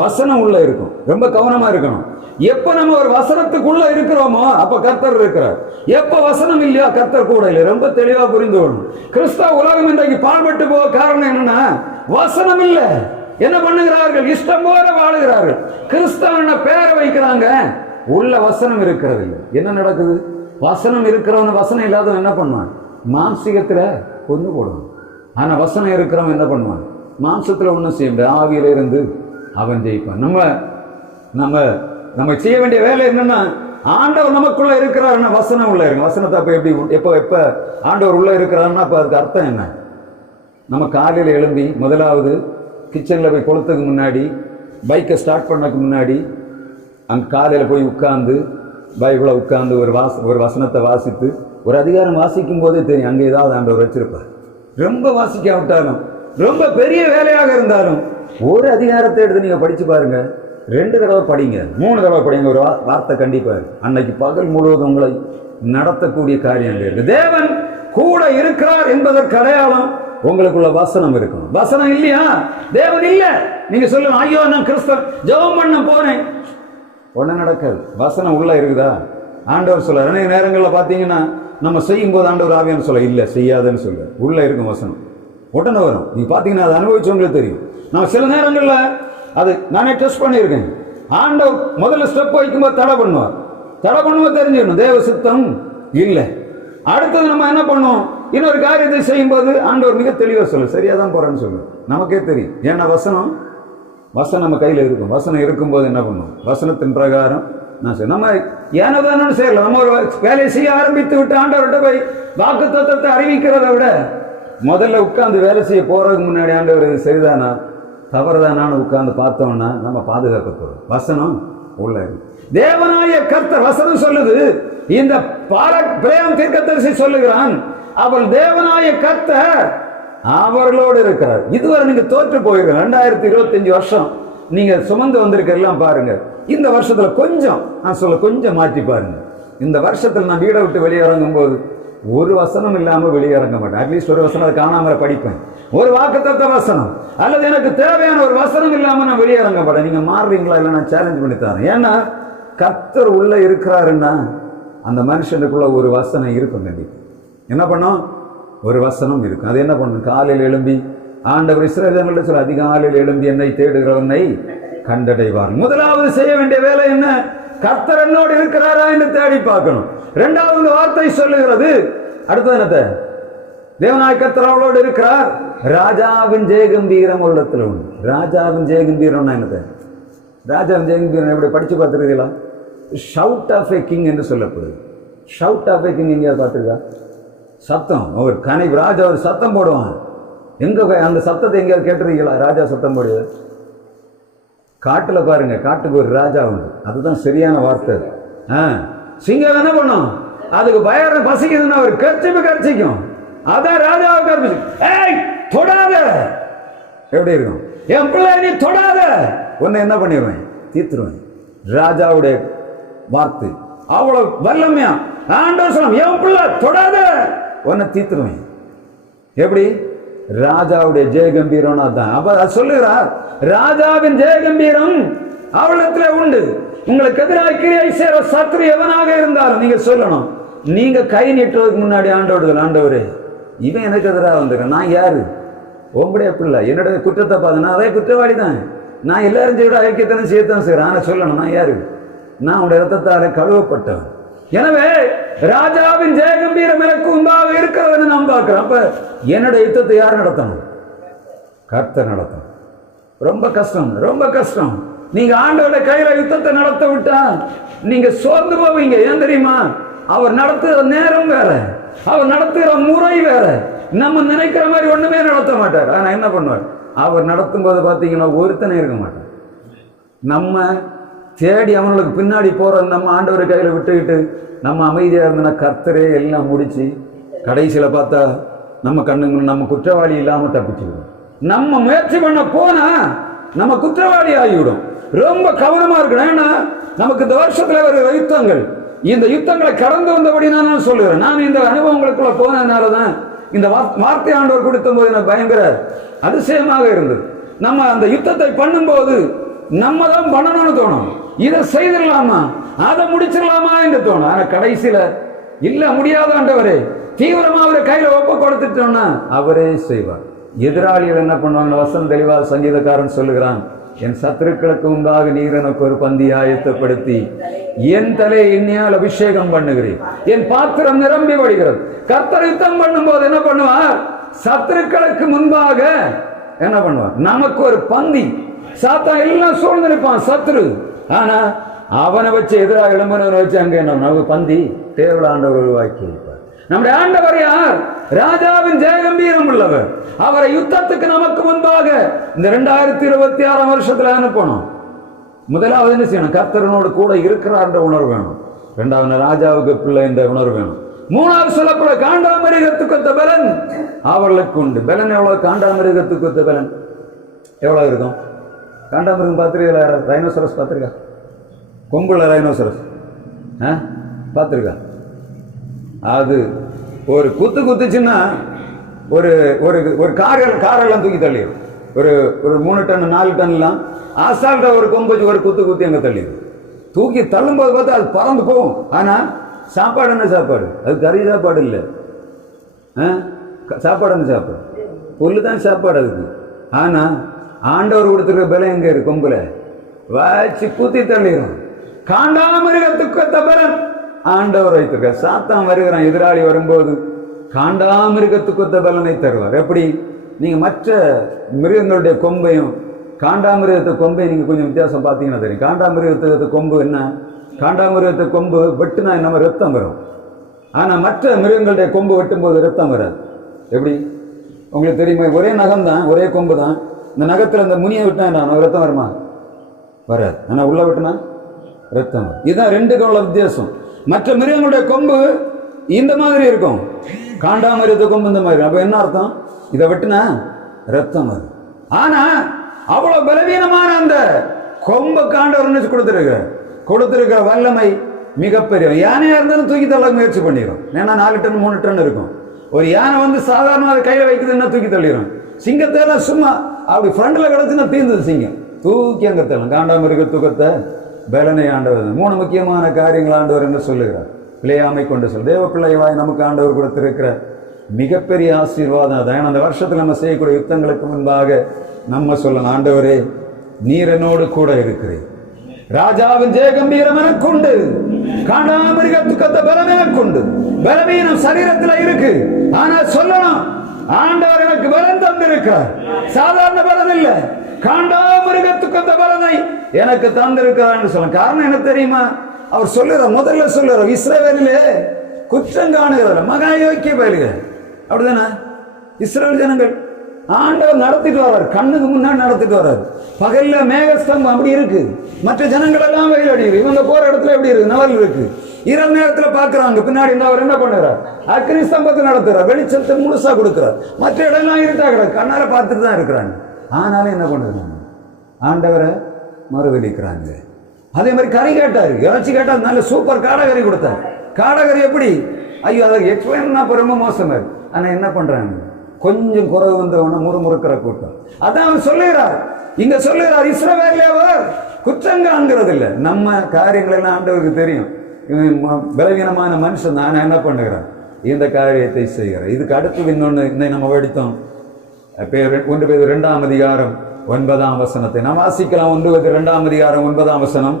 வசனம் உள்ள இருக்கும். ரொம்ப கவனமா இருக்கணும். எப்ப நம்ம ஒரு வசனத்துக்குள்ள இருக்கிறோமோ அப்ப கர்த்தர் இருக்கிறார். எப்ப வசனம் இல்லையா கர்த்தர் கூட இல்லை. ரொம்ப தெளிவா புரிந்து கொள்ளணும். கிறிஸ்தவ உலகம் இன்றைக்கு பாழ்பட்டு போக காரணம் என்னன்னா, வசனம் இல்ல. என்ன பண்ணுகிறார்கள்? இஷ்டம் போல வாழுகிறார்கள். கிறிஸ்தவன பேரை வைக்கிறாங்க, உள்ள வசனம் இருக்கிறது இல்லை. என்ன நடக்குது? வசனம் இருக்கிறவன் வசனம் இல்லாதவன் என்ன பண்ணுவான்? மாம்சீகத்துல கொண்டு போடுவான். ஆனா வசனம் இருக்கிறவன் என்ன பண்ணுவான்? மாம்சத்துல ஒண்ணும் செய்ய முடியாது, ஆவியில இருந்து அவன் ஜெயிப்பான். நம்ம செய்ய வேண்டிய வேலை என்னன்னா, ஆண்டவர் நமக்குள்ள இருக்கிறாருன்னா வசனம் உள்ள இருக்கு. வசனத்தை அப்ப எப்படி எப்ப ஆண்டவர் உள்ள இருக்கிறாருன்னா அப்ப அதுக்கு அர்த்தம் என்ன? நம்ம காலையில எழும்பி முதலாவது கிச்சன்ல போய் கொளுத்துக்கு முன்னாடி, பைக்கை ஸ்டார்ட் பண்ணக்கு முன்னாடி, அங்க காலையில போய் உட்கார்ந்து பைபிளை உட்கார்ந்து ஒரு வசனத்தை வாசித்து ஒரு அதிகாரம் வாசிக்கும் போதே தெரியும் அங்கே ஏதாவது ஆண்டவர் வச்சிருப்பார். ரொம்ப வாசிக்காவிட்டாலும், ரொம்ப பெரிய வேலையாக இருந்தாலும், ஒரு அதிகாரத்தை எடுத்து நீங்க படிச்சு பாருங்க. 2 தடவை படிங்க, 3 தடவை படிங்க, ஒரு வார்த்தை கண்டிப்பா அன்னைக்கு பகல் முழுவதும் உங்களை நடத்தக்கூடிய காரியங்கள் இருக்கு. தேவன் கூட இருக்கிறார் என்பதற்கு அடையாளம் உங்களுக்குள்ள வசனம் இருக்கணும். வசனம் இல்லையா, தேவன் இல்ல. நீங்க சொல்லுங்க, ஐயோ நான் கிறிஸ்தவன் ஜெபம் பண்ண போனேன், ஒன்னும் நடக்காது. வசனம் உள்ள இருக்குதா? ஆண்டவர் சொல்ல அநேக நேரங்களில் பார்த்தீங்கன்னா நம்ம செய்யும் போது ஆண்டவர் ஆவியான்னு சொல்ல இல்லை செய்யாதுன்னு சொல்ல, உள்ள இருக்கும் வசனம் உடனே வரும். நீங்க பார்த்தீங்கன்னா அதை அனுபவிச்சவங்களுக்கு தெரியும். நம்ம சில நேரங்களில் அது நானே டெஸ்ட் பண்ணியிருக்கேன். ஆண்டவர் முதல்ல ஸ்டெப் வைக்கும்போது தடை பண்ணுவார். தடை பண்ணும்போது தெரிஞ்சிடணும் தேவ சித்தம் இல்லை. அடுத்தது நம்ம என்ன பண்ணுவோம், இன்னொரு காரியத்தை செய்யும் போது ஆண்டவர் மிக தெளிவாக சொல்லு, சரியா தான் போறேன்னு சொல்லு, நமக்கே தெரியும். ஏன்னா வசனம் நம்ம கையில் இருக்கும். வசனம் இருக்கும்போது என்ன பண்ணுவோம், வசனத்தின் பிரகாரம் நம்ம ஏனதானு செய்யலாம். நம்ம ஒரு வேலையை செய்ய ஆரம்பித்து விட்டு ஆண்டவர்கிட்ட போய் வாக்கு தத்துவத்தை அறிவிக்கிறத விட முதல்ல உட்கார்ந்து வேலை செய்ய போறதுக்கு முன்னாடி ஆண்டவர் இது சரிதானா தவறுதானான்னு உட்கார்ந்து பார்த்தோம்னா நம்ம பாதுகாக்க போறோம். வசனம் உள்ள தேவனாய கர்த்தர் வசனம் சொல்லுது. இந்த பிரேம் தீர்க்கதரிசி சொல்லுகிறான், அவள் தேவனாய கர்த்தர் அவர்களோடு இருக்கிறார். இதுவரை நீங்க தோற்று போயிருக்க 2025 வருஷம் நீங்க சுமந்து வந்திருக்க எல்லாம் பாருங்க. இந்த வருஷத்துல கொஞ்சம் நான் சொல்ல கொஞ்சம் மாற்றி பாருங்க. இந்த வருஷத்துல நான் வீடை விட்டு வெளியிறங்கும் போது ஒரு வசனம் இல்லாம வெளியிறங்க மாட்டேன். அட்லீஸ்ட் ஒரு வசனம் அதை காணாம படிப்பேன். ஒரு வாக்குத்தத்த வசனம் அல்லது எனக்கு தேவையான ஒரு வசனம் இல்லாம நான் வெளியிறங்க மாட்டேன். நீங்க மாறுறீங்களா இல்லை நான் சேலஞ்ச் பண்ணி தரேன். ஏன்னா கர்த்தர் உள்ள இருக்கிறாருன்னா அந்த மனுஷனுக்குள்ள ஒரு வசனம் இருக்கும். கண்டிப்பா என்ன பண்ணும், ஒரு வசனம் இருக்கும். அது என்ன பண்ணும், காலையில் எழும்பி ஆண்டவர் இஸ்ரவேலர்கள்ட்ட சொல்ல, அதிகாலையில் எழும்பி என்னை தேடுகிறவனை கண்டடைவார். முதலாவது செய்ய வேண்டிய வேலை என்ன, கர்த்தர் என்னோடு இருக்கிறாரா என்று தேடி பார்க்கணும். இரண்டாவது வார்த்தை சொல்லுகிறது, அடுத்தது என்னத்த, தேவனாய் கர்த்தர் அவளோடு இருக்கிறார். ராஜாவின் ஜெயகம்பீரம் உள்ளத்துல உண்டு. ராஜாவின் ஜெயகம்பீரம்னா என்னது, ராஜாவின் ஜெயகம்பீரம் எப்படி படிச்சு பார்த்துருக்கீங்களா? ஷவுட் ஆஃப் ஏ கிங் என்று சொல்லப்படுது. ஷவுட் ஆஃப் ஏ கிங் எங்கேயாவது பார்த்துருக்கா? சத்தம், ஒரு கனை ராஜா ஒரு சத்தம் போடுவான். எங்க அந்த சத்தத்தை எங்கேயாவது கேட்டுருக்கீங்களா? ராஜா சத்தம் போடுது. காட்டுல பாருங்க, காட்டுக்கு ஒரு ராஜா உண்டு. அதுதான் சரியான வார்த்தை. சிங்கம் என்ன பண்ணும், அதுக்கு பயம் பசிக்குதுன்னா ஒரு கர்ச்சிக்கும். அதான் ராஜாவை கற்பிச்சு, ஏய் தொடாத, எப்படி இருக்கும், என் பிள்ளை நீ தொடாத, உன்னை என்ன பண்ணிடுவேன், தீர்த்துருவேன். ராஜாவுடைய வார்த்தை அவ்வளவு வல்லமையா. ஆண்டவர் சொல்லும், என் பிள்ளை தொடாத, உன்னை தீர்த்துருவேன். எப்படி, ராஜாவுடைய ஜெயகம்பீரம் தான். அப்ப சொல்லுகிறார், ராஜாவின் ஜெயகம்பீரம் அவளத்துல உண்டு. உங்களுக்கு எதிராக கிரியை செய்ற சத்ரு எவனாக இருந்தாலும் நீங்க சொல்லணும், நீங்க கை நீட்டுறதுக்கு முன்னாடி ஆண்டவர், ஆண்டவரே இவன் எனக்கு எதிராக வந்திருக்கேன், நான் யாரு, உங்களுடைய பிள்ளை, என்னுடைய குற்றத்தை பார்த்து நான் அதே குற்றவாளி தான், நான் எல்லாரும் செய்ய ஐக்கியத்தனை செய்யத்தான் செய்கிறேன். ஆனால் சொல்லணும், நான் யாரு, நான் உடைய ரத்தத்தால கழுவப்பட்டவன். எனவே ராஜாவின் ஜெயகம்பீரம் எனக்கு உண்டாக இருக்கிறது நான் பார்க்கிறேன். அப்ப என்னுடைய யுத்தத்தை யார் நடத்தணும், கர்த்தர் நடத்தணும். ரொம்ப கஷ்டம், ரொம்ப கஷ்டம். நீங்க ஆண்டவருடைய கையில யுத்தத்தை நடத்த விட்டா நீங்க சோர்ந்து போவீங்க. ஏன் தெரியுமா, அவர் நடத்துகிற நேரம் வேற, அவர் நடத்துகிற முறை வேற. நம்ம நினைக்கிற மாதிரி ஒண்ணுமே நடத்த மாட்டார். ஆனா என்ன பண்ணுவார், அவர் நடத்தும் போது பாத்தீங்கன்னா ஒருத்தனை இருக்க மாட்டார். நம்ம தேடி அவங்களுக்கு பின்னாடி போறது, நம்ம ஆண்டவரை கையில விட்டுக்கிட்டு நம்ம அமைதியா இருந்தோம்னா கர்த்தரே எல்லாம் முடிச்சு கடைசியில பார்த்தா நம்ம கண்ணுங்க நம்ம குற்றவாளி இல்லாம தப்பிச்சுவிடும். நம்ம முயற்சி பண்ண போனா நம்ம குற்றவாளி ஆகிவிடும். ரொம்ப கவனமா இருக்கணும். ஏன்னா நமக்கு இந்த வருஷத்துல வருகிற யுத்தங்கள், இந்த யுத்தங்களை கடந்து வந்தபடி நான் சொல்லுகிறேன். நான் இந்த அனுபவங்களுக்குள்ள போனதுனாலதான் இந்த வார்த்தை ஆண்டவர் கொடுத்த போது எனக்கு பயங்கர அதிசயமாக இருந்தது. நம்ம அந்த யுத்தத்தை பண்ணும்போது நம்ம தான் பண்ணணும்னு தோணும், இதை செய்திடலாமா அதை முடிச்சிடலாமா என்று தோணும். ஆனா கடைசியில இல்ல, முடியாத ஆண்டவரே, தீவிரமா அவரை கையில ஒப்ப கொடுத்துட்டோம்னா அவரே செய்வார். எதிராளிகள் என்ன பண்ணுவாங்க, வசனம் தெளிவாக சங்கீதக்காரன் சொல்லுகிறான், என் சத்துருக்களுக்கு முன்பாக நீர் எனக்கு ஒரு பந்தி ஆயத்தப்படுத்தி என் தலையை எண்ணெயால் அபிஷேகம் பண்ணுகிறேன், என் பாத்திரம் நிரம்பி வழிகிறது. கர்த்தர் யுத்தம் பண்ணும் போது என்ன பண்ணுவார், சத்துருக்களுக்கு முன்பாக என்ன பண்ணுவார், நமக்கு ஒரு பந்தி. சாத்தான் எல்லாம் சூழ்ந்து நிற்பான் சத்துரு. ஆனா அவனை வச்சு எதிராக இளம்பனவனை வச்சு அங்க என்ன நமக்கு பந்தி தேவல ஆண்டவர் உருவாக்கி இருப்பார். நம்முடைய ஆண்டவர் யார், ராஜாவின் ஜெயகம்பீரம் உள்ளவர். அவரை யுத்தத்துக்கு நமக்கு முன்பாக இந்த 2026 வருஷத்துல அனுப்பணும். முதலாவது என்ன செய்யணும், கர்த்தரனோடு கூட இருக்கிறார் என்ற உணர்வு வேணும். இரண்டாவது ராஜாவுக்கு பிள்ளை என்ற உணர்வு வேணும். மூணாவது சொல்லப்பட காண்டாமிருகத்துக்கு ஒத்த பலன் அவர்களுக்கு உண்டு. பலன் எவ்வளவு? காண்டாமிருகத்துக்கு ஒத்த பலன் எவ்வளவு இருக்கும்? காண்டாமிருகம் பார்த்துருக்கா? ரைனோசரஸ் பார்த்துருக்கா? கொம்புள்ள ரைனோசரஸ் பார்த்துருக்கா? அது ஒரு குத்துச்சுன்னா ஒரு ஒரு ஒரு காரெல்லாம் தூக்கி தள்ளிடும். ஒரு ஒரு 3 டன் 4 டன்லாம் ஆசால்ட்டா ஒரு கொம்பு ஒரு குத்தி அங்கே தள்ளிடும். தூக்கி தள்ளும்போது பார்த்தா அது பறந்து போகும். ஆனால் சாப்பாடு என்ன சாப்பாடு? அது கறி சாப்பாடு இல்லை. சாப்பாடு என்ன சாப்பாடு? புல்லு தான் சாப்பாடு அதுக்கு. ஆனால் ஆண்டவர் கொடுத்துருக்க பலம் எங்கே இருக்கு? கொம்புல வச்சு குத்தி தள்ளிடும். காண்டாமிருகத்துக்கு பலன் ஆண்டவர் வைத்திருக்க. சாத்தான் வருகிறான், எதிராளி வரும்போது காண்டாமிருகத்துக்கு ஒத்த பலனை தருவார். எப்படி? நீங்க மற்ற மிருகங்களுடைய கொம்பையும் காண்டாமிருகத்தை கொம்பையும் நீங்க கொஞ்சம் வித்தியாசம் பார்த்தீங்கன்னா தெரியும். காண்டாமிருகத்தை கொம்பு என்ன? காண்டாமிருகத்தை கொம்பு வெட்டுனா நம்ம ரத்தம் வரும். ஆனா மற்ற மிருகங்களுடைய கொம்பு வெட்டும் போது ரத்தம் வராது. எப்படி உங்களுக்கு தெரியுமா? ஒரே நகம் தான், ஒரே கொம்பு தான். இந்த நகத்துல இந்த முனியை விட்டா ரத்தம் வருமா? வராது. ஆனா உள்ள விட்டுனா ரத்தம் வரும். இதுதான் ரெண்டுக்கும் உள்ள வித்தியாசம். மற்ற மிருகங்களுடைய கொம்பு இந்த மாதிரி இருக்கும், காண்டாமிருகத்தை கொம்பு இந்த மாதிரி. அப்ப என்ன அர்த்தம்? இதை வெட்டுனா ரத்தம் வரும். ஆனா அவ்வளவு பலவீனமான அந்த கொம்பு காண்டவர் கொடுத்திருக்க வல்லமை மிகப்பெரிய. யானையா இருந்தாலும் தூக்கி தள்ள முயற்சி பண்ணிடும். ஏன்னா 4 டன் 3 டன் இருக்கும். ஒரு யானை வந்து சாதாரண கையில வைக்குதுன்னா தூக்கி தள்ளிடும். சிங்கத்தை சும்மா அப்படி ஃப்ரண்ட்ல கிடச்சுன்னா தீர்ந்தது சிங்கம், தூக்கி அங்க தள்ளும். காண்டாமிருகத்துக்கத்தை பலனை ஆண்டவர். 3 முக்கியமான காரியங்கள் ஆண்டவர் என்று சொல்லுகிறார். பிள்ளையாமை கொண்டு சொல். தேவ பிள்ளைகளாய் நமக்கு ஆண்டவர் கொடுத்திருக்கிற மிகப்பெரிய ஆசீர்வாதம் அதான். அந்த வருஷத்துல நம்ம செய்யக்கூடிய யுத்தங்களுக்கு முன்பாக நம்ம சொல்லணும், ஆண்டவரே நீர் என்னோடு கூட இருக்கிறேன். ராஜாவின் ஜெய கம்பீரம் எனக்கு உண்டு, காண்டாமிருகத்துக்கு பலம் எனக்கு உண்டு. பலவீனம் சரீரத்துல இருக்கு, ஆனா சொல்லணும், ஆண்டவர் எனக்கு பலம் தந்திருக்கிறார். சாதாரண பலம் இல்ல, காண்டாமிருகத்துக்கு பலனை எனக்கு தந்திருக்கிறார் சொல்ல. காரணம் என்ன தெரியுமா? அவர் சொல்லுறார், முதல்ல சொல்லுறார், இஸ்ரவேலிலே குற்றம் காணுகிற மகா யோக்கிய பயலுக. அப்படிதானே? இஸ்ரவேல் ஜனங்கள் ஆண்டவர் நடத்திட்டு வர்றாரு, கண்ணுக்கு முன்னாடி நடத்திட்டு வர்றாரு. பகல்ல மேகஸ்தம்பம் அப்படி இருக்கு, மற்ற ஜனங்கள் எல்லாம் வெயில் அடிக்குது. இவங்க போற இடத்துல எப்படி இருக்கு? நவல் இருக்கு. இரவு நேரத்துல பாக்குறாங்க, பின்னாடி அவர் என்ன பண்ணுறார்? அக்னி ஸ்தம்பத்தை நடத்துறார், வெளிச்சத்தை முழுசா கொடுக்கிறார். மற்ற இடம்லாம் இருட்டாகிற கண்ணால பார்த்துட்டு தான் இருக்கிறாங்க. ஆனாலும் என்ன பண்றாங்க? ஆண்டவரை மறுதளிக்கிறாங்க. அதே மாதிரி கறி கேட்டாரு, இறைச்சி கேட்டாரு, நல்ல சூப்பர் காடகறி கொடுத்தாரு. காடகறி எப்படி? ஐயோ அதை எக்ஸ்பிளைன் ரொம்ப மோசமா இருக்கு. ஆனா என்ன பண்றாங்க? கொஞ்சம் குறைவு வந்தவன முறுமுறுக்கிற கூட்டம். அதான் அவர் சொல்லுகிறார், இங்க சொல்லுகிறார், இஸ்ரவேலிலே அவர் குற்றம் காண்கிறது இல்லை. நம்ம காரியங்கள் எல்லாம் ஆண்டவருக்கு தெரியும். பலவீனமான மனுஷன் நான் என்ன பண்ணுகிறேன்? இந்த காரியத்தை செய்கிறேன். இதுக்கு அடுத்தது இன்னொன்னு நம்ம படித்தோம். 1 பேதுரு 2ஆம் அதிகாரம் 9ஆம் வசனத்தை நாம் வாசிக்கலாம். 1 பேதுரு 2ஆம் அதிகாரம் 9ஆம் வசனம்.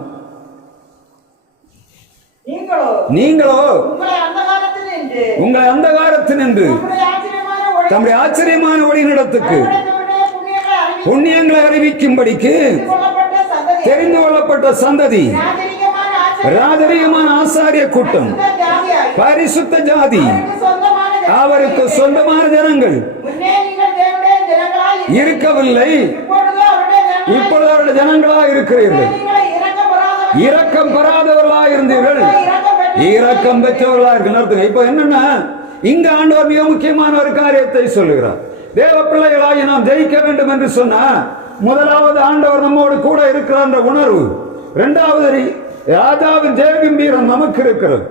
நீங்களோ உங்களை அந்தகாரத்தினின்று தம்முடைய ஆச்சரியமான வழிநடத்துக்கு புண்ணியங்களை அறிவிக்கும்படிக்கு தெரிந்து கொள்ளப்பட்ட சந்ததி, ராஜரீகமான ஆசாரிய கூட்டம், பரிசுத்த ஜாதி, அவருக்கு சொந்தமான ஜனங்கள் இருக்கவில்லை, இப்பொழுது அவருடைய ஜனங்களாக இருக்கிறீர்கள். இரக்கம் பெறாதவர்களாக இருந்தீர்கள், இரக்கம் பெற்றவர்களாக இருக்கிற. இப்ப என்னன்னா, இங்க ஆண்டவர் மிக முக்கியமான ஒரு காரியத்தை சொல்லுகிறார். தேவ பிள்ளைகளாகி நாம் ஜெயிக்க வேண்டும் என்று சொன்னா, முதலாவது ஆண்டவர் நம்மோடு கூட இருக்கிறார் என்ற உணர்வு, 2வது ராஜாவின் ஜெயகம்பீரம் நமக்கு இருக்கிறது,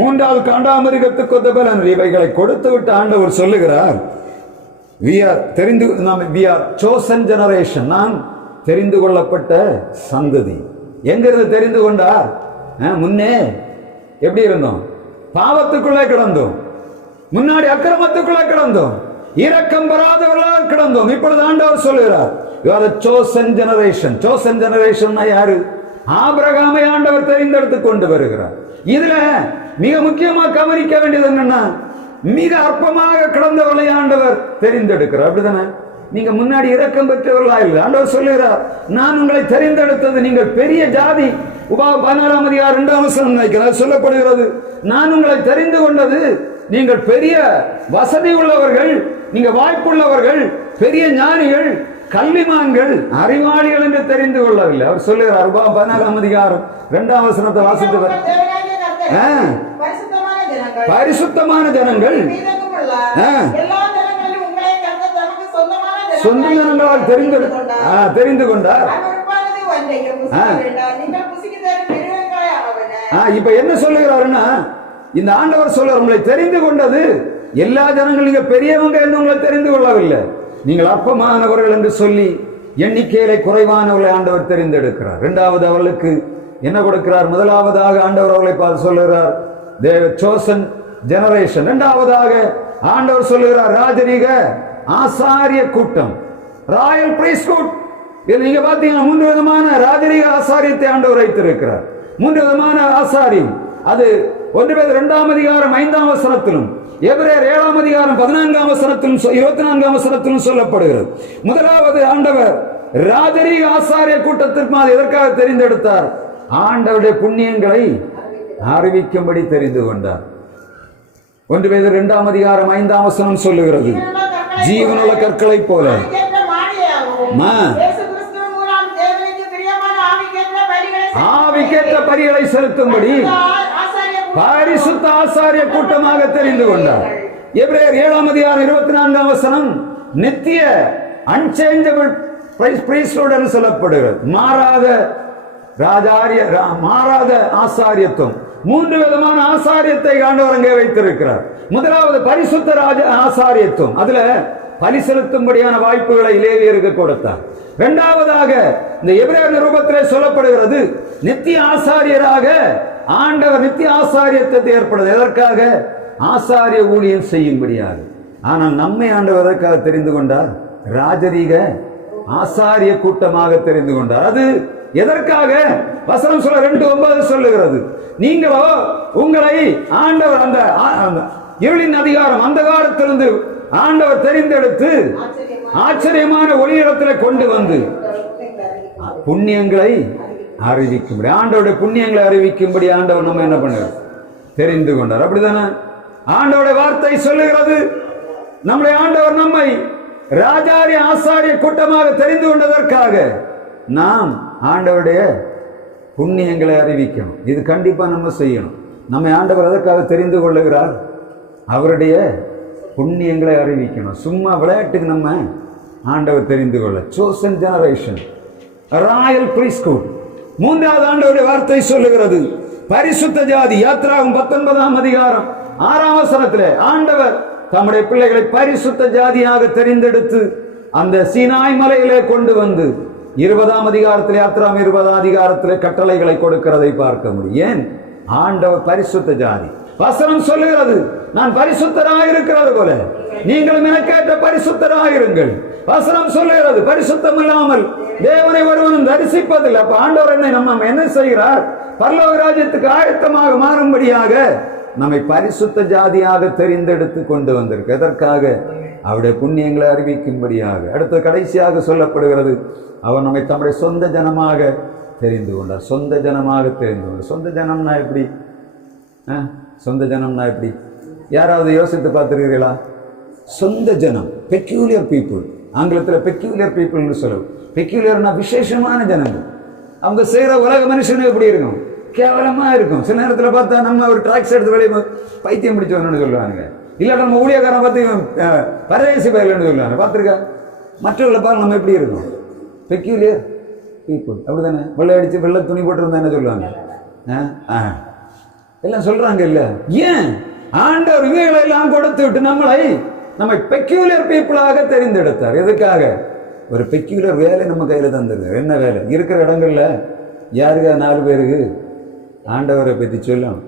3வது காண்டாமிருகத்துக்கு ஒத்த பலன். இவைகளை கொடுத்து விட்டு ஆண்டவர் சொல்லுகிறார், we are chosen generation, நான் தெரிந்து கொள்ளப்பட்ட சந்ததி. எங்கிருந்து தெரிந்து கொண்டார்? முன்னே எப்படி இருந்தோம்? பாவத்துக்குள்ளே கிடந்தோம், முன்னாடி அக்கிரமத்துக்குள்ளே கிடந்தோம், இரக்கம் பெறாதவர்களாக கிடந்தோம். இப்பொழுது ஆண்டவர் சொல்லுகிறார், you are a chosen generation. chosen generation யாரு? ஆபிரகாமை ஆண்டவர் தெரிந்தெடுத்து கொண்டு வருகிறார். இதுல மிக முக்கியமா கவனிக்க வேண்டியது என்னன்னா, மிக அற்பமாக கிடந்தவர்களை ஆண்டவர் தெரிந்தெடுக்கிறார். அப்படிதானே? நீங்க முன்னாடி இரக்கம் பெற்றவர்களா இல்லை. ஆண்டவர் சொல்லுகிறார், நான் உங்களை தெரிந்தெடுத்தது நீங்கள் பெரிய ஜாதி. உபாகமம் 16ஆம் அதிகாரம் 2ஆம் வசனம் நினைக்கிறார் சொல்லப்படுகிறது, நான் உங்களை தெரிந்து கொண்டது நீங்கள் பெரிய வசதி உள்ளவர்கள், நீங்க வாய்ப்புள்ளவர்கள், பெரிய ஞானிகள், கல்விமான்கள், அறிவாளிகள் என்று தெரிந்து கொள்ளவில்லை. அவர் சொல்லுகிறார், உபாகமம் 16ஆம் அதிகாரம் 2ஆம் வசனத்தை வாசித்து பரிசுத்தமான ஜனங்கள் சொந்த ஜனங்களால் தெரிந்து கொண்டார். இப்ப என்ன சொல்லுகிறாருன்னா, இந்த ஆண்டவர் சொல்றார், உங்களை தெரிந்து கொண்டது எல்லா ஜனங்களும், நீங்க பெரியவங்க என்று உங்களை தெரிந்து கொள்ளவில்லை, நீங்கள் அற்பமானவர்கள் என்று சொல்லி எண்ணிக்கையிலே குறைவானவர்களை ஆண்டவர் தெரிந்தெடுக்கிறார். இரண்டாவது அவர்களுக்கு என்ன கொடுக்கிறார்? முதலாவதாக ஆண்டவர் அவர்களை பார்த்து சொல்லுகிறார், தேவ சோசன் ஜெனரேஷன். இரண்டாவதாக ஆண்டவர் சொல்லுகிறார், ராஜரீக ஆசாரிய கூட்டம், ராயல் பிரீஸ்ட்ஹுட். இது நீங்க பாத்தீங்கன்னா 3 விதமான ராஜரீக ஆசாரியத்தை ஆண்டவர் வைத்திருக்கிறார். 3 விதமான ஆசாரியம். அது 1 பேதுரு 2ஆம் அதிகாரம் 5ஆம் வசனத்திலும், எபிரேயர் 7ஆம் அதிகாரம் 14ஆம் வசனத்திலும் 24ஆம் வசனத்திலும் சொல்லப்படுகிறது. முதலாவது ஆண்டவர் ராஜரீக ஆசாரிய கூட்டத்திற்கு எதற்காக தெரிந்தெடுத்தார்? ஆண்டவருடைய புண்ணியங்களை அறிவிக்கும்படி தெரிந்து கொண்டார். 1 பேதுரு 2ஆம் அதிகாரம் 5ஆம் வசனம் சொல்லுகிறது, ஜீவனுள்ள கற்களை போல ஆவிக்கேற்ற பலிகளை செலுத்தும்படி பரிசுத்த ஆசாரிய கூட்டமாக தெரிந்து கொண்டார். எபிரேயர் 7ஆம் அதிகாரம் 24ஆம் வசனம் நித்திய அன்சேஞ்சபிள் பிரீஸ்ட்ஹுட் என்று சொல்லப்படுகிறது. மாறாத ஆசாரியத்துவம். 3 விதமான ஆசாரியத்தை ஆண்டவர் அங்கே வைத்திருக்கிறார். முதலாவது பரிசுத்த ஆசாரியத்துவம், அதுல பலி செலுத்தும்படியான வாய்ப்புகளை லேவியருக்கு கொடுத்தார். இரண்டாவதாக இந்த எபிரேயர் நிருபத்திலே சொல்லப்படுகிறது, நித்திய ஆசாரியராக ஆண்டவர் நித்திய ஆசாரியத்தை ஏற்படுது. எதற்காக? ஆசாரிய ஊழியம் செய்யும்படியாக. ஆனால் நம்மை ஆண்டவர் எதற்காக தெரிந்து கொண்டார்? ராஜரீக ஆசாரிய கூட்டமாக தெரிந்து கொண்டார். அது எதற்காக? வசனம் சொல்ல 2:9 சொல்லுகிறது, நீங்களோ உங்களை ஆண்டவர் அந்த இருளின் அதிகாரம் அந்த காலத்திலிருந்து ஆண்டவர் தெரிந்தெடுத்து ஆச்சரியமான ஒளியிடத்தில் கொண்டு வந்து புண்ணியங்களை அறிவிக்கும்படி, ஆண்டவருடைய புண்ணியங்களை அறிவிக்கும்படி ஆண்டவர் நம்ம என்ன பண்ணார்? தெரிந்து கொண்டார். அப்படித்தானே ஆண்டவருடைய வார்த்தை சொல்லுகிறது. நம்முடைய ஆண்டவர் நம்மை ராஜாரிய ஆசாரிய கூட்டமாக தெரிந்து கொண்டதற்காக நாம் ஆண்டவருடைய புண்ணியங்களை அறிவிக்கணும். இது கண்டிப்பா நம்ம செய்யணும். நம்மை ஆண்டவர் எதற்காக தெரிந்து கொள்ளுகிறார்? அவருடைய புண்ணியங்களை அறிவிக்கணும். சும்மா விளையாட்டுக்கு நம்ம ஆண்டவர் தெரிந்து கொள்ள. Chosen generation, Royal priesthood. 3வது ஆண்டவருடைய வார்த்தை சொல்லுகிறது, பரிசுத்த ஜாதி. யாத்திராகம் 19ஆம் அதிகாரம் 6ஆம் வசனத்திலே ஆண்டவர் தம்முடைய பிள்ளைகளை பரிசுத்த ஜாதியாக தெரிந்தெடுத்து அந்த சீனாய் மலையிலே கொண்டு வந்து 20ஆம் அதிகாரத்தில், யாத்திராகம் 20ஆம் அதிகாரத்திலே கட்டளைகளை கொடுக்கிறதை பார்க்க முடியும். ஏன்? ஆண்டவர் பரிசுத்த ஜாதி. வசனம் சொல்லுகிறது, நான் பரிசுத்தராக இருக்கிறது போல நீங்களும் எனக்கேற்ற பரிசுத்தராக இருங்கள். வசனம் சொல்லுகிறது, பரிசுத்தம் இல்லாமல் தேவனை ஒருவனும் தரிசிப்பதில்லை. அப்ப ஆண்டவர் நம்ம என்ன செய்கிறார்? பரலோக ராஜ்யத்துக்கு ஆயத்தமாக மாறும்படியாக நம்மை பரிசுத்த ஜாதியாக தெரிந்தெடுத்து கொண்டு வந்திருக்கு. எதற்காக? அவருடைய புண்ணியங்களை அறிவிக்கும்படியாக. அடுத்த கடைசியாக சொல்லப்படுகிறது, அவர் நம்மை தம்முடைய சொந்த ஜனமாக தெரிந்து கொண்டார். சொந்த ஜனமாக தெரிந்து கொண்டார். சொந்த ஜனம்னா எப்படி? சொந்த ஜனம்னா எப்படி? யாராவது யோசித்து பார்த்துருக்கீங்களா? சொந்த ஜனம், பெக்யூலியர் பீப்புள். ஆங்கிலத்தில் பெக்யூலியர் பீப்புள்னு சொல்லுவோம். பெக்யூலியர்னா விசேஷமான ஜனங்கள். அவங்க செய்கிற உலக மனுஷனு எப்படி இருக்கும்? கேவலமாக இருக்கும். சில நேரத்தில் பார்த்தா நம்ம ஒரு ட்ராக்ஸ் எடுத்து வெளியே பைத்தியம் பிடிச்சவன்னு சொல்லுவாங்க. இல்லை நம்ம ஊழியக்காரன் பார்த்து பரதேசி பயிலன்னு சொல்லுவாங்க. பார்த்துருக்கா? மற்றவர்களை பார்த்து நம்ம எப்படி இருக்கும்? Peculiar people. அப்படி தானே? வெள்ளை அடித்து வெள்ளை துணி போட்டிருந்தா என்ன சொல்லுவாங்க? எல்லாம் சொல்றாங்க. இல்ல, ஏன்? ஆண்டவர் இவைகளை எல்லாம் கொடுத்து விட்டு நம்மை பெக்யூலியர் பீப்புளாக தெரிந்தெடுத்தார். எதுக்காக? ஒரு பெக்யூலியர் வேலை நம்ம கையில தந்துருக்கார். என்ன வேலை? இருக்கிற இடங்கள்ல யாருக்கா 4 பேருக்கு ஆண்டவரை பற்றி சொல்லணும்.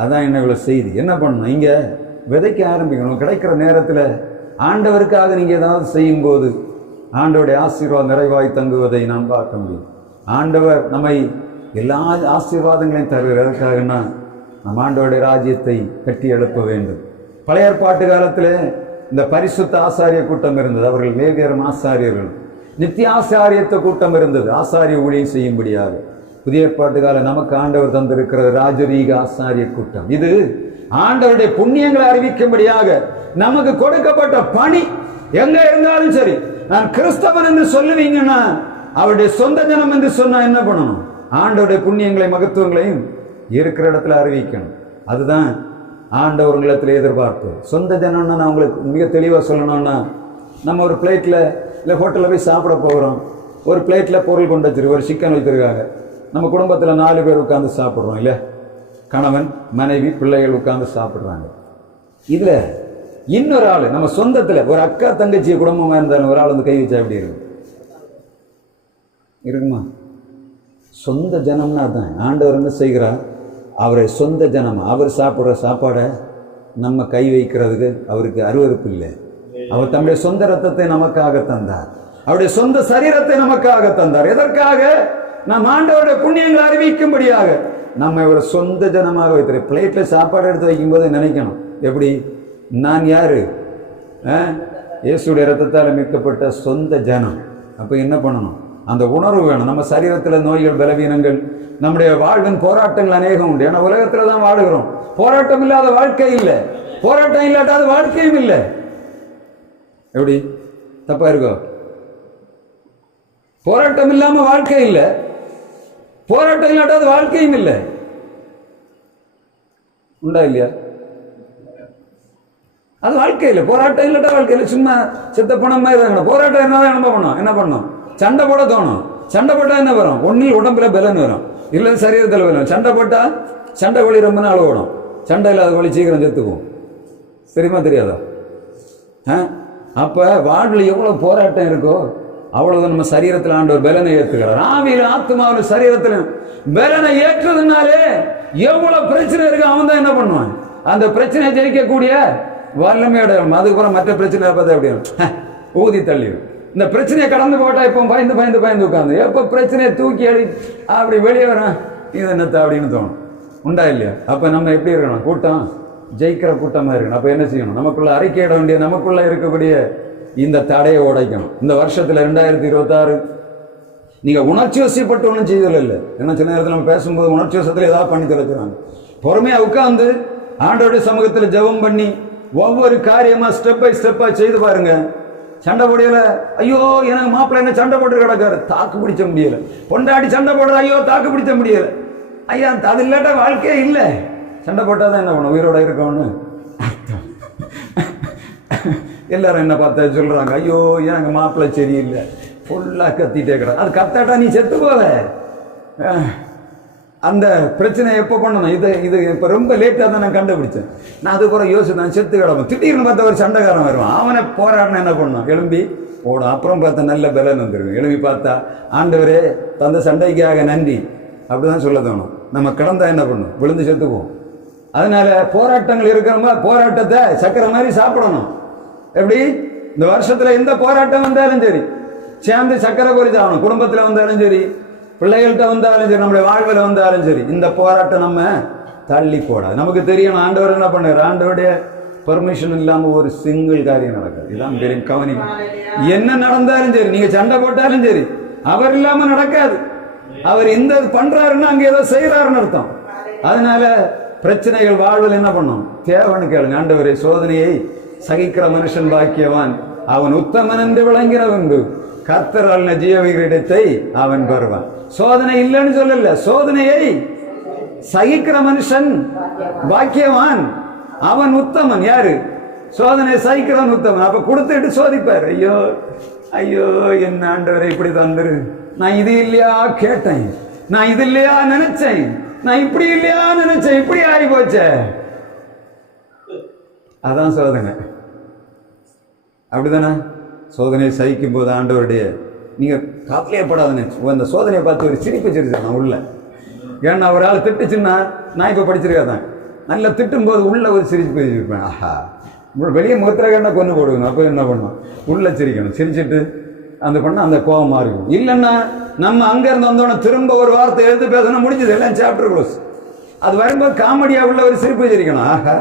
அதான் என்ன இவ்வளவு செய்தி. என்ன பண்ணணும்? இங்க விதைக்க ஆரம்பிக்கணும். கிடைக்கிற நேரத்தில் ஆண்டவருக்காக நீங்க ஏதாவது செய்யும் போது ஆண்டவருடைய ஆசீர்வாதம் நிறைவாய் தங்குவதை நாம் பார்க்க முடியும். ஆண்டவர் நம்மை எல்லா ஆசீர்வாதங்களையும் தருவார். எதற்காகனா நம் ஆண்டவருடைய ராஜ்யத்தை கட்டி எழுப்ப வேண்டும். பழைய ஏற்பாட்டு காலத்தில் இந்த பரிசுத்த ஆசாரிய கூட்டம் இருந்தது. அவர்கள் லேவியரும் ஆசாரியர்கள். நித்திய ஆசாரியத்த கூட்டம் இருந்தது, ஆசாரிய ஊழியம் செய்யும்படியாக. புதிய ஏற்பாட்டு கால நமக்கு ஆண்டவர் தந்திருக்கிற ராஜரீக ஆசாரிய கூட்டம். இது ஆண்டவருடைய புண்ணியங்களை அறிவிக்கும்படியாக நமக்கு கொடுக்கப்பட்ட பணி. எங்க இருந்தாலும் சரி, நான் கிறிஸ்தவன் என்று சொல்லுவீங்கன்னா, அவருடைய சொந்த ஜனம் என்று சொன்னா என்ன பண்ணணும்? ஆண்டவருடைய புண்ணியங்களை மகத்துவங்களையும் இருக்கிற இடத்துல அறிவிக்கணும். அதுதான் ஆண்டவர்களிடத்தில் எதிர்பார்ப்பு. சொந்த ஜனம்னா நான் உங்களுக்கு மிக தெளிவாக சொல்லணும்னா, நம்ம ஒரு பிளேட்டில் இல்லை ஹோட்டலில் போய் சாப்பிட போகிறோம், ஒரு பிளேட்டில் பொருள் கொண்டு வச்சிருக்கு, ஒரு சிக்கன் வைத்திருக்காங்க, நம்ம குடும்பத்தில் 4 பேர் உட்காந்து சாப்பிட்றோம் இல்லையா, கணவன் மனைவி பிள்ளைகள் உட்காந்து சாப்பிட்றாங்க. இதில் இன்னொரு ஆள் நம்ம சொந்தத்தில் ஒரு அக்கா தங்கச்சி குடும்பமாக இருந்தாலும் ஒரு ஆள் வந்து கை வச்சா எப்படி இருக்கும்? இருக்குமா? சொந்த ஜனம்னா தான் ஆண்டவர் என்ன செய்கிறார், அவரை சொந்த ஜனம், அவர் சாப்பிட்ற சாப்பாடை நம்ம கை வைக்கிறதுக்கு அவருக்கு அருவருப்பு இல்லை. அவர் தம்முடைய சொந்த ரத்தத்தை நமக்காக தந்தார், அவருடைய சொந்த சரீரத்தை நமக்காக தந்தார். எதற்காக? நாம் ஆண்டவருடைய புண்ணியங்களை அறிவிக்கும்படியாக. நம்ம ஒரு சொந்த ஜனமாக வைத்திரு. பிளேட்ல சாப்பாடு எடுத்து வைக்கும்போது நினைக்கணும், எப்படி நான் யாரு? இயேசுடைய ரத்தத்தால் மீட்கப்பட்ட சொந்த ஜனம். அப்போ என்ன பண்ணணும்? அந்த உணர்வு வேணும். நம்ம சரீரத்தில் நோய்கள், பலவீனங்கள், நம்முடைய வாழ்வின் போராட்டங்கள் அநேகம் உண்டு. ஏன்னா உலகத்தில் தான் வாழுகிறோம். போராட்டம் இல்லாத வாழ்க்கை இல்லை, போராட்டம் இல்லாட்டாத வாழ்க்கையும் இல்லை. எப்படி? தப்பா இருக்கோ? போராட்டம் இல்லாம வாழ்க்கை இல்லை, போராட்டம் இல்லாட்டாத வாழ்க்கையும் இல்லை. உண்டா இல்லையா? அது வாழ்க்கை இல்லை, போராட்டம் இல்லாட்டா வாழ்க்கை இல்லை. சும்மா செத்த பணம் மாதிரி தான். போராட்டம் என்னதான் என்ன பண்ணோம்? சண்டை போட தோணும். சண்டை போட்டா என்ன வரும்? ஒன்னில் உடம்புல பலன் வரும், இல்லை சரீரத்தில் வரும். சண்டை போட்டா சண்டை கோழி ரொம்ப நாள் ஓடும், சண்டை இல்லாத கோழி சீக்கிரம் செத்துக்கும். தெரியுமா தெரியாதா? அப்ப வாழ்வில் எவ்வளவு போராட்டம் இருக்கோ அவ்வளவு நம்ம சரீரத்தில் ஆண்டவர் பலனை ஏற்றுகிறார். ஆவியில், ஆத்மாவில், சரீரத்தில் பலனை ஏற்றுறதுனாலே எவ்வளவு பிரச்சனை இருக்கு அவன் தான் என்ன பண்ணுவான், அந்த பிரச்சனையை ஜெயிக்கக்கூடிய வல்லமையோட. அதுக்கப்புறம் மற்ற பிரச்சனை பார்த்தா எப்படி ஊதி தள்ளிடும். இந்த பிரச்சனையை கடந்து போட்டா இப்போ பயந்து உட்காந்து எப்போ பிரச்சனையை தூக்கி அடி அப்படி வெளியே வர இது என்னத்த அப்படின்னு தோணும். உண்டா இல்லையா? அப்போ நம்ம எப்படி இருக்கணும்? கூட்டம் ஜெயிக்கிற கூட்டமாக இருக்கணும். அப்போ என்ன செய்யணும்? நமக்குள்ள அறிக்கையிட வேண்டிய, நமக்குள்ள இருக்கக்கூடிய இந்த தடையை உடைக்கணும். இந்த வருஷத்தில் 2026 நீங்கள் உணர்ச்சி வசப்பட்டு ஒன்றும் செய்ததில்லை இல்லை. ஏன்னா சில நேரத்தில் நம்ம பேசும்போது உணர்ச்சி வசத்தில் ஏதாவது பண்ணி தொலைக்கிறாங்க. பொறுமையாக உட்காந்து ஆண்டவருடைய சமூகத்தில் ஜெபம் பண்ணி ஒவ்வொரு காரியமாக ஸ்டெப் பை ஸ்டெப்பாக செய்து பாருங்க. சண்டை போடையில ஐயோ எனக்கு மாப்பிள்ளை என்ன சண்டை போட்டு கிடக்காரு, தாக்கு பிடிச்ச முடியல. பொண்டாடி சண்டை போடுற, ஐயோ தாக்கு பிடிச்ச முடியல. ஐயா அது இல்லாட்டா வாழ்க்கையே இல்லை. சண்டை போட்டால் தான் என்ன பண்ணும்? உயிரோட இருக்கணும்னு எல்லாரும் என்ன பார்த்தா சொல்றாங்க, ஐயோ எனக்கு மாப்பிள்ளை சரியில்லை, ஃபுல்லாக கத்திட்டே கிடக்கு. அது கத்தாட்டா நீ செத்து போத. அந்த பிரச்சனை எப்போ பண்ணணும்? இது இப்போ ரொம்ப லேட்டாக தான் நான் கண்டுபிடிச்சேன். நான் அதுக்கப்புறம் யோசிச்சேன், செத்து கிடப்பேன். திடீர்னு பார்த்தா ஒரு சண்டைக்காரன் வருவான், அவனை போராடின என்ன பண்ணணும்? எழும்பி போடும். அப்புறம் பார்த்தா நல்ல பலன் வந்துருக்கு. எழுப்பி பார்த்தா ஆண்டவரே தந்த சண்டைக்காக நன்றி அப்படிதான் சொல்ல தோணும். நம்ம கிடந்தா என்ன பண்ணும்? விழுந்து செத்துக்குவோம். அதனால போராட்டங்கள் இருக்கிறோமா, போராட்டத்தை சக்கரை மாதிரி சாப்பிடணும். எப்படி? இந்த வருஷத்துல எந்த போராட்டம் வந்தாலும் சரி சேர்ந்து சக்கரை குறிச்சாகணும். குடும்பத்தில் வந்தாலும் சரி, பிள்ளைகள்கிட்ட வந்தாலும் சரி, நம்முடைய வாழ்வில் வந்தாலும் சரி, இந்த போராட்டம் நம்ம தள்ளி போடாது. நமக்கு தெரியணும் ஆண்டவர் என்ன பண்ணுறாரு. ஆண்டவருடைய பெர்மிஷன் இல்லாமல் ஒரு சிங்கிள் காரியம் நடக்காது. இதான் பெரிய கவனிக்கும். என்ன நடந்தாலும் சரி, நீங்க சண்டை போட்டாலும் சரி, அவர் இல்லாம நடக்காது. அவர் எந்த பண்றாருன்னா அங்க ஏதோ செய்யறாருன்னு அர்த்தம். அதனால பிரச்சனைகள் வாழ்வில் என்ன பண்ணும்? தேவன்னு கேளுங்க. ஆண்டவரை சோதனையை சகிக்கிற மனுஷன் பாக்கியவான், அவன் உத்தமன் என்று விளங்கினவன், கர்த்தர் அருளின ஜீவ கிரீடத்தை அவன் பெறுவான். சோதனை இல்லைன்னு சொல்லல, சோதனையை சகிக்கிற மனுஷன் பாக்கியவான், அவன் உத்தமன். யாரு? சோதனை சகிக்கிறவன் உத்தமன். அப்ப கொடுத்துட்டு சோதிப்பார். ஐயோ ஐயோ என்ன ஆண்டவரை இப்படி தந்துரு, நான் இது இல்லையா கேட்டேன், நான் இது இல்லையா நினைச்சேன், நான் இப்படி இல்லையா நினைச்சேன், இப்படி ஆகி போச்சே. அதான் சோதனை. அப்படிதானே? சோதனையை சகிக்கும் போது ஆண்டவருடைய நீங்க கவலையப்படாதுன்னு அந்த சோதனையை பார்த்து ஒரு சிரிப்பு சிரிச்சான் உள்ள. ஏன்னா ஒரு ஆள் திட்டுச்சுன்னா, நான் இப்போ படிச்சிருக்காதான், நல்லா திட்டும் போது உள்ள ஒரு சிரிப்பு பேசியிருப்பேன். ஆஹா, வெளியே முகத்திர கண்டா கொண்டு போடுவேன். அப்போ என்ன பண்ணும்? உள்ள சிரிக்கணும். சிரிச்சுட்டு அந்த பண்ண அந்த கோபமா இருக்கும். இல்லைன்னா நம்ம அங்கேருந்து வந்தோடனே திரும்ப ஒரு வார்த்தை எழுத்து பேசணும், முடிஞ்சது, எல்லாம் சாப்டர் க்ளோஸ். அது வரும்போது காமெடியா உள்ள ஒரு சிரிப்பு சிரிக்கணும். ஆஹா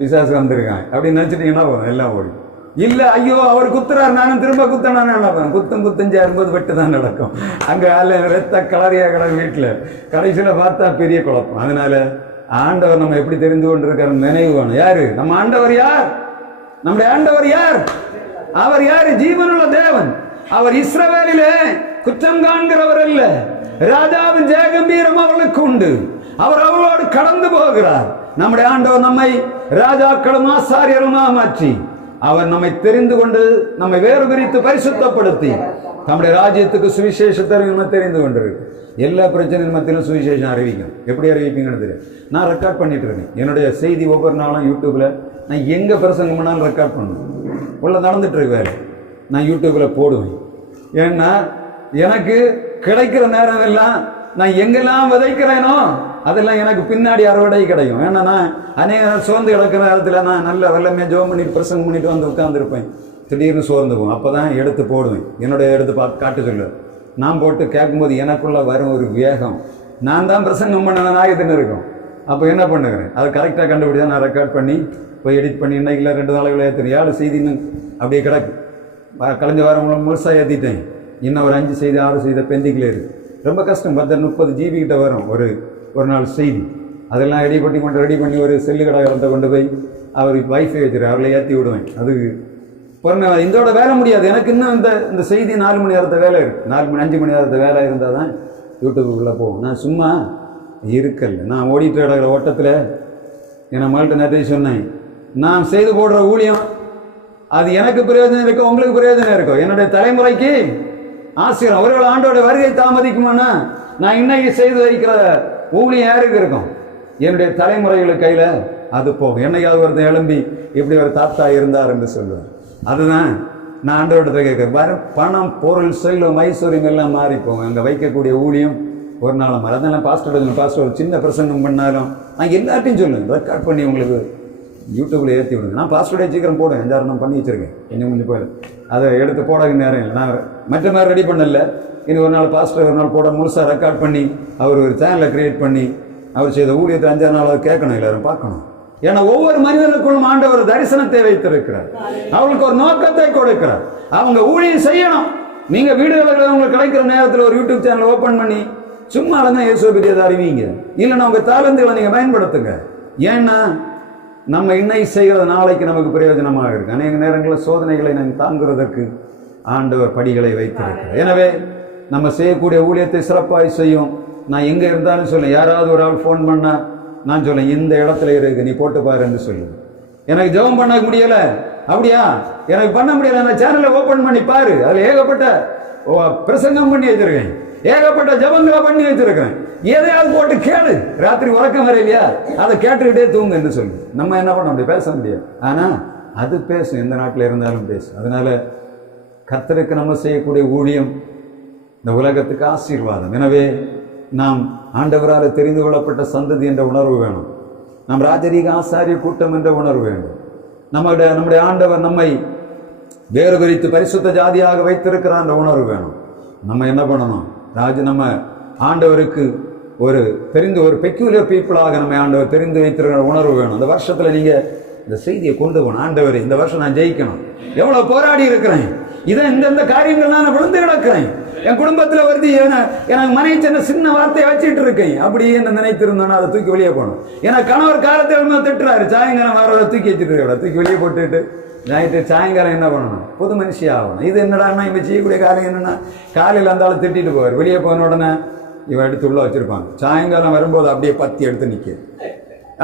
பிசாசு வந்திருக்கான் அப்படின்னு நினைச்சிட்டீங்கன்னா போதும், எல்லாம் ஓடும். இல்ல ஐயோ அவர் குத்துறாரு, நானும் திரும்ப குத்தணும் நினைப்பேன். குத்தம் சேரும்போது வெட்டு தான் நடக்கும். அங்க ரத்த கலரியா கிடக்கு வீட்டுல. கடைசியில பார்த்தா பெரிய குழப்பம். அதனால ஆண்டவர் நம்ம எப்படி தெரிந்து கொண்டிருக்காரு நினைவு வேணும். யாரு நம்ம ஆண்டவர்? யார் நம்முடைய ஆண்டவர்? யார் அவர்? யாரு? ஜீவனுள்ள தேவன். அவர் இஸ்ரவேலிலே குற்றம் காண்கிறவர் அல்ல. ராஜாவின் ஜெயகம்பீரம் அவர்களுக்கு உண்டு. அவர் அவளோடு கடந்து போகிறார். நம்முடைய ஆண்டவர் நம்மை ராஜாக்களும் ஆசாரியருமாக மாற்றி அவர் நம்மை தெரிந்து கொண்டு நம்மை வேறு பிரித்து பரிசுத்தப்படுத்தி நம்முடைய ராஜ்யத்துக்கு சுவிசேஷத்தை தெரிந்து கொண்டிருக்கு. எல்லா பிரச்சனையும் மத்தியிலும் சுவிசேஷம் அறிவிக்கும். எப்படி அறிவிப்பீங்கன்னு தெரியும். நான் ரெக்கார்ட் பண்ணிட்டு இருக்கேன். என்னுடைய செய்தி ஒவ்வொரு நாளும் யூடியூப்ல நான் எங்க பிரசங்கம் பண்ணாலும் ரெக்கார்ட் பண்ணுவேன். உள்ள நடந்துட்டு இருக்கு வேலை. நான் யூடியூப்ல போடுவேன். ஏன்னா எனக்கு கிடைக்கிற நேரம் எல்லாம் நான் எங்கெல்லாம் விதைக்கிறேனோ அதெல்லாம் எனக்கு பின்னாடி அறுவடை கிடைக்கும். ஏன்னா நான் அநேக சோர்ந்து கிடக்கிற நேரத்தில் நான் நல்ல வெள்ளமையாக ஜோம் பண்ணிட்டு பிரசங்கம் பண்ணிட்டு வந்து உட்காந்துருப்பேன். திடீர்னு சோர்ந்து போகும். அப்போ தான் எடுத்து போடுவேன். என்னுடைய எடுத்து காட்டு சொல்லுவேன். நான் போட்டு கேட்கும்போது எனக்குள்ள வரும் ஒரு வேகம், நான் தான் பிரசங்கம் பண்ண நாயத்துன்னு இருக்கும். அப்போ என்ன பண்ணுகிறேன், அதை கரெக்டாக கண்டுபிடிச்சா நான் ரெக்கார்ட் பண்ணி போய் எடிட் பண்ணி இன்னைக்கு 2 நாளைக்குள்ள ஏற்றுறேன். 7 செய்தின்னு அப்படியே கிடக்கு. கலைஞ்ச வாரம் முழுசாக ஏற்றிட்டேன். இன்னும் ஒரு 5 செய்தி 6 செய்தி பெண்டிங்கில் இருக்குது. ரொம்ப கஷ்டம். 10-30 GB கிட்ட வரும் ஒரு நாள் செய்தி. அதெல்லாம் ரெடி பண்ணி ஒரு செல்லு கடைக்காரத்தை கொண்டு போய் அவர் வைஃபை வச்சுரு அவர்களை ஏற்றி விடுவேன். அது பொறுமை. இதோட வேலை முடியாது எனக்கு. இன்னும் இந்த செய்தி 4 மணி நேரத்தை வேலை இருக்குது. 5 மணி நேரத்தை வேலை இருந்தால் தான் யூடியூப்புக்குள்ளே போகும். நான் சும்மா இருக்கல. நான் ஓடிட்டு கிடக்கிற ஓட்டத்தில் என்னை மகள்கிட்ட நேரத்தை சொன்னேன், நான் செய்து போடுற ஊழியம் அது எனக்கு பிரயோஜனம் இருக்கும், உங்களுக்கு பிரயோஜனம் இருக்கும், என்னுடைய தலைமுறைக்கு ஆசிரியர். அவர்கள் ஆண்டோட வருகை தாமதிக்குமானா நான் இன்னைக்கு செய்து வைக்கிற ஊழியம் யாருக்கு இருக்கும்? என்னுடைய தலைமுறைகளுக்கு கையில் அது போகும். என்னைக்காவது ஒருத்தன் எழும்பி இப்படி ஒரு தாத்தா இருந்தார் என்று சொல்லுவேன். அதுதான் நான் ஆண்டவர்கிட்ட கேட்க. பணம், பொருள், செல்வம், ஐஸ்வர்யம் எல்லாம் மாறி போகும். அங்கே வைக்கக்கூடிய ஊழியம் ஒரு நாள் மாறி. அதெல்லாம் பாஸ்டர் ஒரு சின்ன பிரசங்கம் பண்ணாலும் நான் எல்லாத்தையும் சொல்லுவேன், ரெக்கார்ட் பண்ணி உங்களுக்கு யூடியூப்ல ஏற்றி விடுங்க. நான் பாஸ்டர்டே சீக்கிரம் போடுவேன். 5-6 நான் பண்ணி வச்சிருக்கேன். கொஞ்சம் போயிடும். அதை எடுத்து போட நேரம் இல்லை. நான் மற்ற மாதிரி ரெடி பண்ணல. இன்னும் ஒரு நாள் பாஸ்டர் ஒரு நாள் போட முழுசாக ரெக்கார்ட் பண்ணி அவர் ஒரு சேனலை கிரியேட் பண்ணி அவர் செய்த ஊழியத்தை 5-6 நாள் கேட்கணும், எல்லாரும் பார்க்கணும். ஏன்னா ஒவ்வொரு மனிதனுக்குள்ளும் ஆண்டவர் தரிசனத்தை வைத்திருக்கிறார். அவங்களுக்கு ஒரு நோக்கத்தை கொடுக்கிறார். அவங்க ஊழியம் செய்யணும். நீங்க வீடுகளில் உங்களுக்கு கிடைக்கிற நேரத்தில் ஒரு யூடியூப் சேனல் ஓப்பன் பண்ணி சும்மா தான் இயேசுவை பற்றியதை அறிவிங்க. இல்லைன்னா உங்க தாளந்துகளை நீங்க பயன்படுத்துங்க. ஏன்னா நம்ம இன்னைக்கு செய்கிற நாளைக்கு நமக்கு பிரயோஜனமாக இருக்கு. அநேக நேரங்களில் சோதனைகளை நாங்கள் தாங்குவதற்கு ஆண்டவர் படிகளை வைத்திருக்கிறார். எனவே நம்ம செய்யக்கூடிய ஊழியத்தை சிறப்பாக செய்யும். நான் எங்கே இருந்தாலும் சொல்ல, யாராவது ஒரு ஆள் ஃபோன் பண்ணா நான் சொல்லேன், இந்த இடத்துல இருக்கு, நீ போட்டு பாரு என்று சொல்லு. எனக்கு ஜெபம் பண்ண முடியலை, அப்படியா எனக்கு பண்ண முடியலை, அந்த சேனலை ஓப்பன் பண்ணி பாரு, அதில் ஏகப்பட்ட பிரசங்கம் பண்ணி வச்சிருக்கேன், ஏகப்பட்ட ஜெபங்களை பண்ணி வச்சிருக்கிறேன். எதையாவது போட்டு கேளு, ராத்திரி உறக்கம் வர இல்லையா, அதை கேட்டுக்கிட்டே தூங்கு என்று சொல்லு. நம்ம என்ன பண்ண முடியும், பேச முடியாது. ஆனால் அது பேசும், எந்த நாட்டில் இருந்தாலும் பேசும். அதனால கர்த்தருக்கு நம்ம செய்யக்கூடிய ஊழியம் இந்த உலகத்துக்கு ஆசீர்வாதம். எனவே நாம் ஆண்டவரால் தெரிந்து கொள்ளப்பட்ட சந்ததி என்ற உணர்வு வேணும். நம் ராஜரீக ஆசாரிய கூட்டம் என்ற உணர்வு வேண்டும். நம்முடைய ஆண்டவர் நம்மை வேறு பிரித்து பரிசுத்த ஜாதியாக வைத்திருக்கிறார் என்ற உணர்வு வேணும். நம்ம என்ன பண்ணணும், நம்ம ஆண்டவருக்கு ஒரு பெக்யூலர் பீப்புளாக நம்ம ஆண்டவர் தெரிந்து வைத்திருக்கிற உணர்வு வேணும். இந்த வருஷத்துல நீங்க இந்த செய்தியை கொண்டு போகணும். ஆண்டவர் இந்த வருஷம் நான் ஜெயிக்கணும், எவ்வளவு போராடி இருக்கிறேன், இதை இந்த காரியங்கள் நான் விழுந்து கிடக்கிறேன், என் குடும்பத்துல வருது, எனக்கு மனைவி சின்ன வார்த்தையை வச்சுட்டு இருக்கேன், அப்படி என்ன நினைத்திருந்தோன்னா அதை தூக்கி வெளியே போகணும். ஏன்னா கணவர் காலத்தில் திட்டுறாரு, சாயங்காலம் வர தூக்கி வச்சுட்டு தூக்கி வெளியே போட்டுட்டு நைட்டு சாயங்காலம் என்ன பண்ணணும், புது மனுஷி ஆகணும். இது என்னடான்னா இவன் செய்யக்கூடிய காலம் என்னன்னா, காலையில் இருந்தாலும் திட்டிட்டு போவார், வெளியே போன உடனே இவன் எடுத்து உள்ள வச்சிருப்பாங்க. சாயங்காலம் வரும்போது அப்படியே பத்தி எடுத்து நிற்க.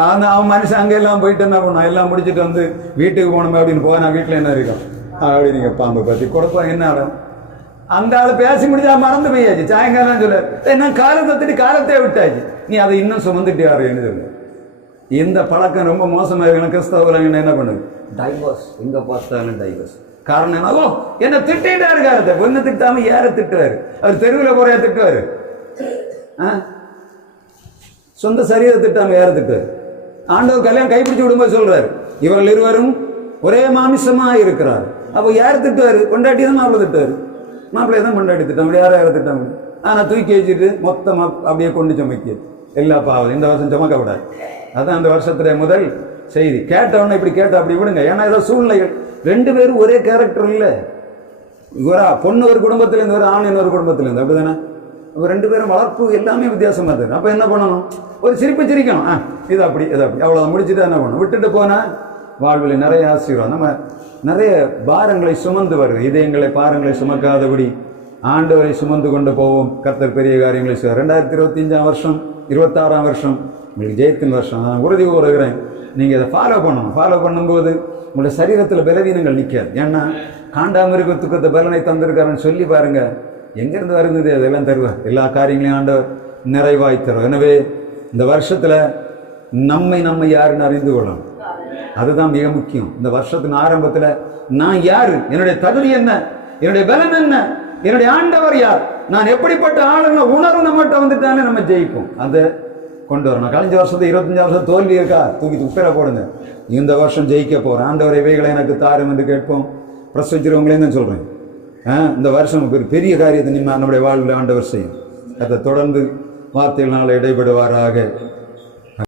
ஆனால் அவன் மனுஷன் அங்கெல்லாம் போயிட்டு என்ன பண்ணுவான், எல்லாம் முடிச்சுட்டு வந்து வீட்டுக்கு போகணுமே அப்படின்னு போனா வீட்டில் என்ன இருக்கும் அப்படி நீங்கள் பாம்பு பற்றி கொடுப்போம். என்ன ஆடும் அந்த ஆள் பேசி முடிஞ்சா மறந்து போயாச்சு. சாயங்காலம் சொல்ல என்ன காலத்தை திட்டு காலத்தை விட்டாச்சு, நீ அதை இன்னும் சுமந்துட்டு யாருன்னு சொல்லு. இந்த பழக்கம் ரொம்ப மோசமாக இருக்கணும். கிறிஸ்தவர்கள் என்ன பண்ணுது, டைவர்ஸ், எங்க பார்த்தாலும் டைவர்ஸ். காரணம் என்னவோ என்ன திட்டாரு, காலத்தை பொண்ணு திட்டாம யார திட்டுவாரு, அவர் தெருவில் போறையா திட்டுவாரு, சொந்த சரீரத்தை திட்டாம யார திட்டுவாரு. ஆண்டவர் கல்யாணம் கைப்பிடிச்சு விடும்போது சொல்றாரு, இவர்கள் இருவரும் ஒரே மாமிசமா இருக்கிறார். அப்போ யார் திட்டுவாரு, கொண்டாட்டி தான் மாப்பிள்ளை திட்டுவாரு, மாப்பிள்ளைய தான் கொண்டாட்டி திட்டம், யார திட்டாங்க. ஆனா தூக்கி வச்சுட்டு மொத்தமா அப்படியே கொண்டு சுமைக்க எல்லா பாவம். இந்த வருஷம் சுமக்கப்படாது. அதான் அந்த வருஷத்துல முதல் செய்தி. கேட்டவொன்னே இப்படி கேட்ட அப்படி விடுங்க. ஏன்னா ஏதோ சூழ்நிலைகள், 2 பேரும் ஒரே கேரக்டர் இல்லை. பொண்ணு ஒரு குடும்பத்திலேருந்து, ஒரு ஆண் இன்னொரு குடும்பத்திலேருந்து, அப்படிதானே? 2 பேரும் வளர்ப்பு எல்லாமே வித்தியாசமா இருக்கு. அப்ப என்ன பண்ணணும், ஒரு சிரிப்பு சிரிக்கணும், இது அப்படி இது அப்படி, அவ்வளவு முடிச்சுட்டு என்ன பண்ணணும், விட்டுட்டு போனா வாழ்வில் நிறைய ஆசீர்வாதம். நம்ம நிறைய பாரங்களை சுமந்து வருது. இதயங்களை பாரங்களை சுமக்காதபடி ஆண்டவரை சுமந்து கொண்டு போவோம். கர்த்தர் பெரிய காரியங்களை செய்வார். 2025 வருஷம், 26 வருஷம் உங்களுக்கு ஜெயத்தின் வருஷம். நான் உறுதி கூறுகிறேன், நீங்கள் இதை ஃபாலோ பண்ணணும். ஃபாலோ பண்ணும்போது உங்களுடைய சரீரத்தில் பலவீனங்கள் நிற்காது. ஏன்னா காண்டாமிருகத்துக்கு பலனை தந்திருக்காருன்னு சொல்லி பாருங்க, எங்கேருந்து வருது அதெல்லாம் தருவார். எல்லா காரியங்களையும் ஆண்டவர் நிறைவாய் தருவார். எனவே இந்த வருஷத்தில் நம்மை யாருன்னு அறிந்து கொள்ளணும். அதுதான் மிக முக்கியம். இந்த வருஷத்தின் ஆரம்பத்தில் நான் யாரு, என்னுடைய தகுதி என்ன, என்னுடைய பலன் என்ன, என்னுடைய ஆண்டவர் யார், நான் எப்படிப்பட்ட ஆளுன்னு உணர்வு நம்மகிட்ட வந்துட்டாலே நம்ம ஜெயிப்போம். அதை கொண்டு வரணும். கழிஞ்ச வருஷத்து 25 வருஷம் தோல்வி இருக்கா, தூக்கி துப்பில போடுங்க. இந்த வருஷம் ஜெயிக்க போகிறேன், ஆண்டவர் இவைகளை எனக்கு தாரும் என்று கேட்போம். பிரசவிச்சிருவங்களேன்னு தான் சொல்கிறேன். இந்த வருஷம் பெரிய காரியத்தை நம்முடைய வாழ்வில் ஆண்டவர் செய்யும். அதை தொடர்ந்து வார்த்தைகளால் இடைபடுவாராக.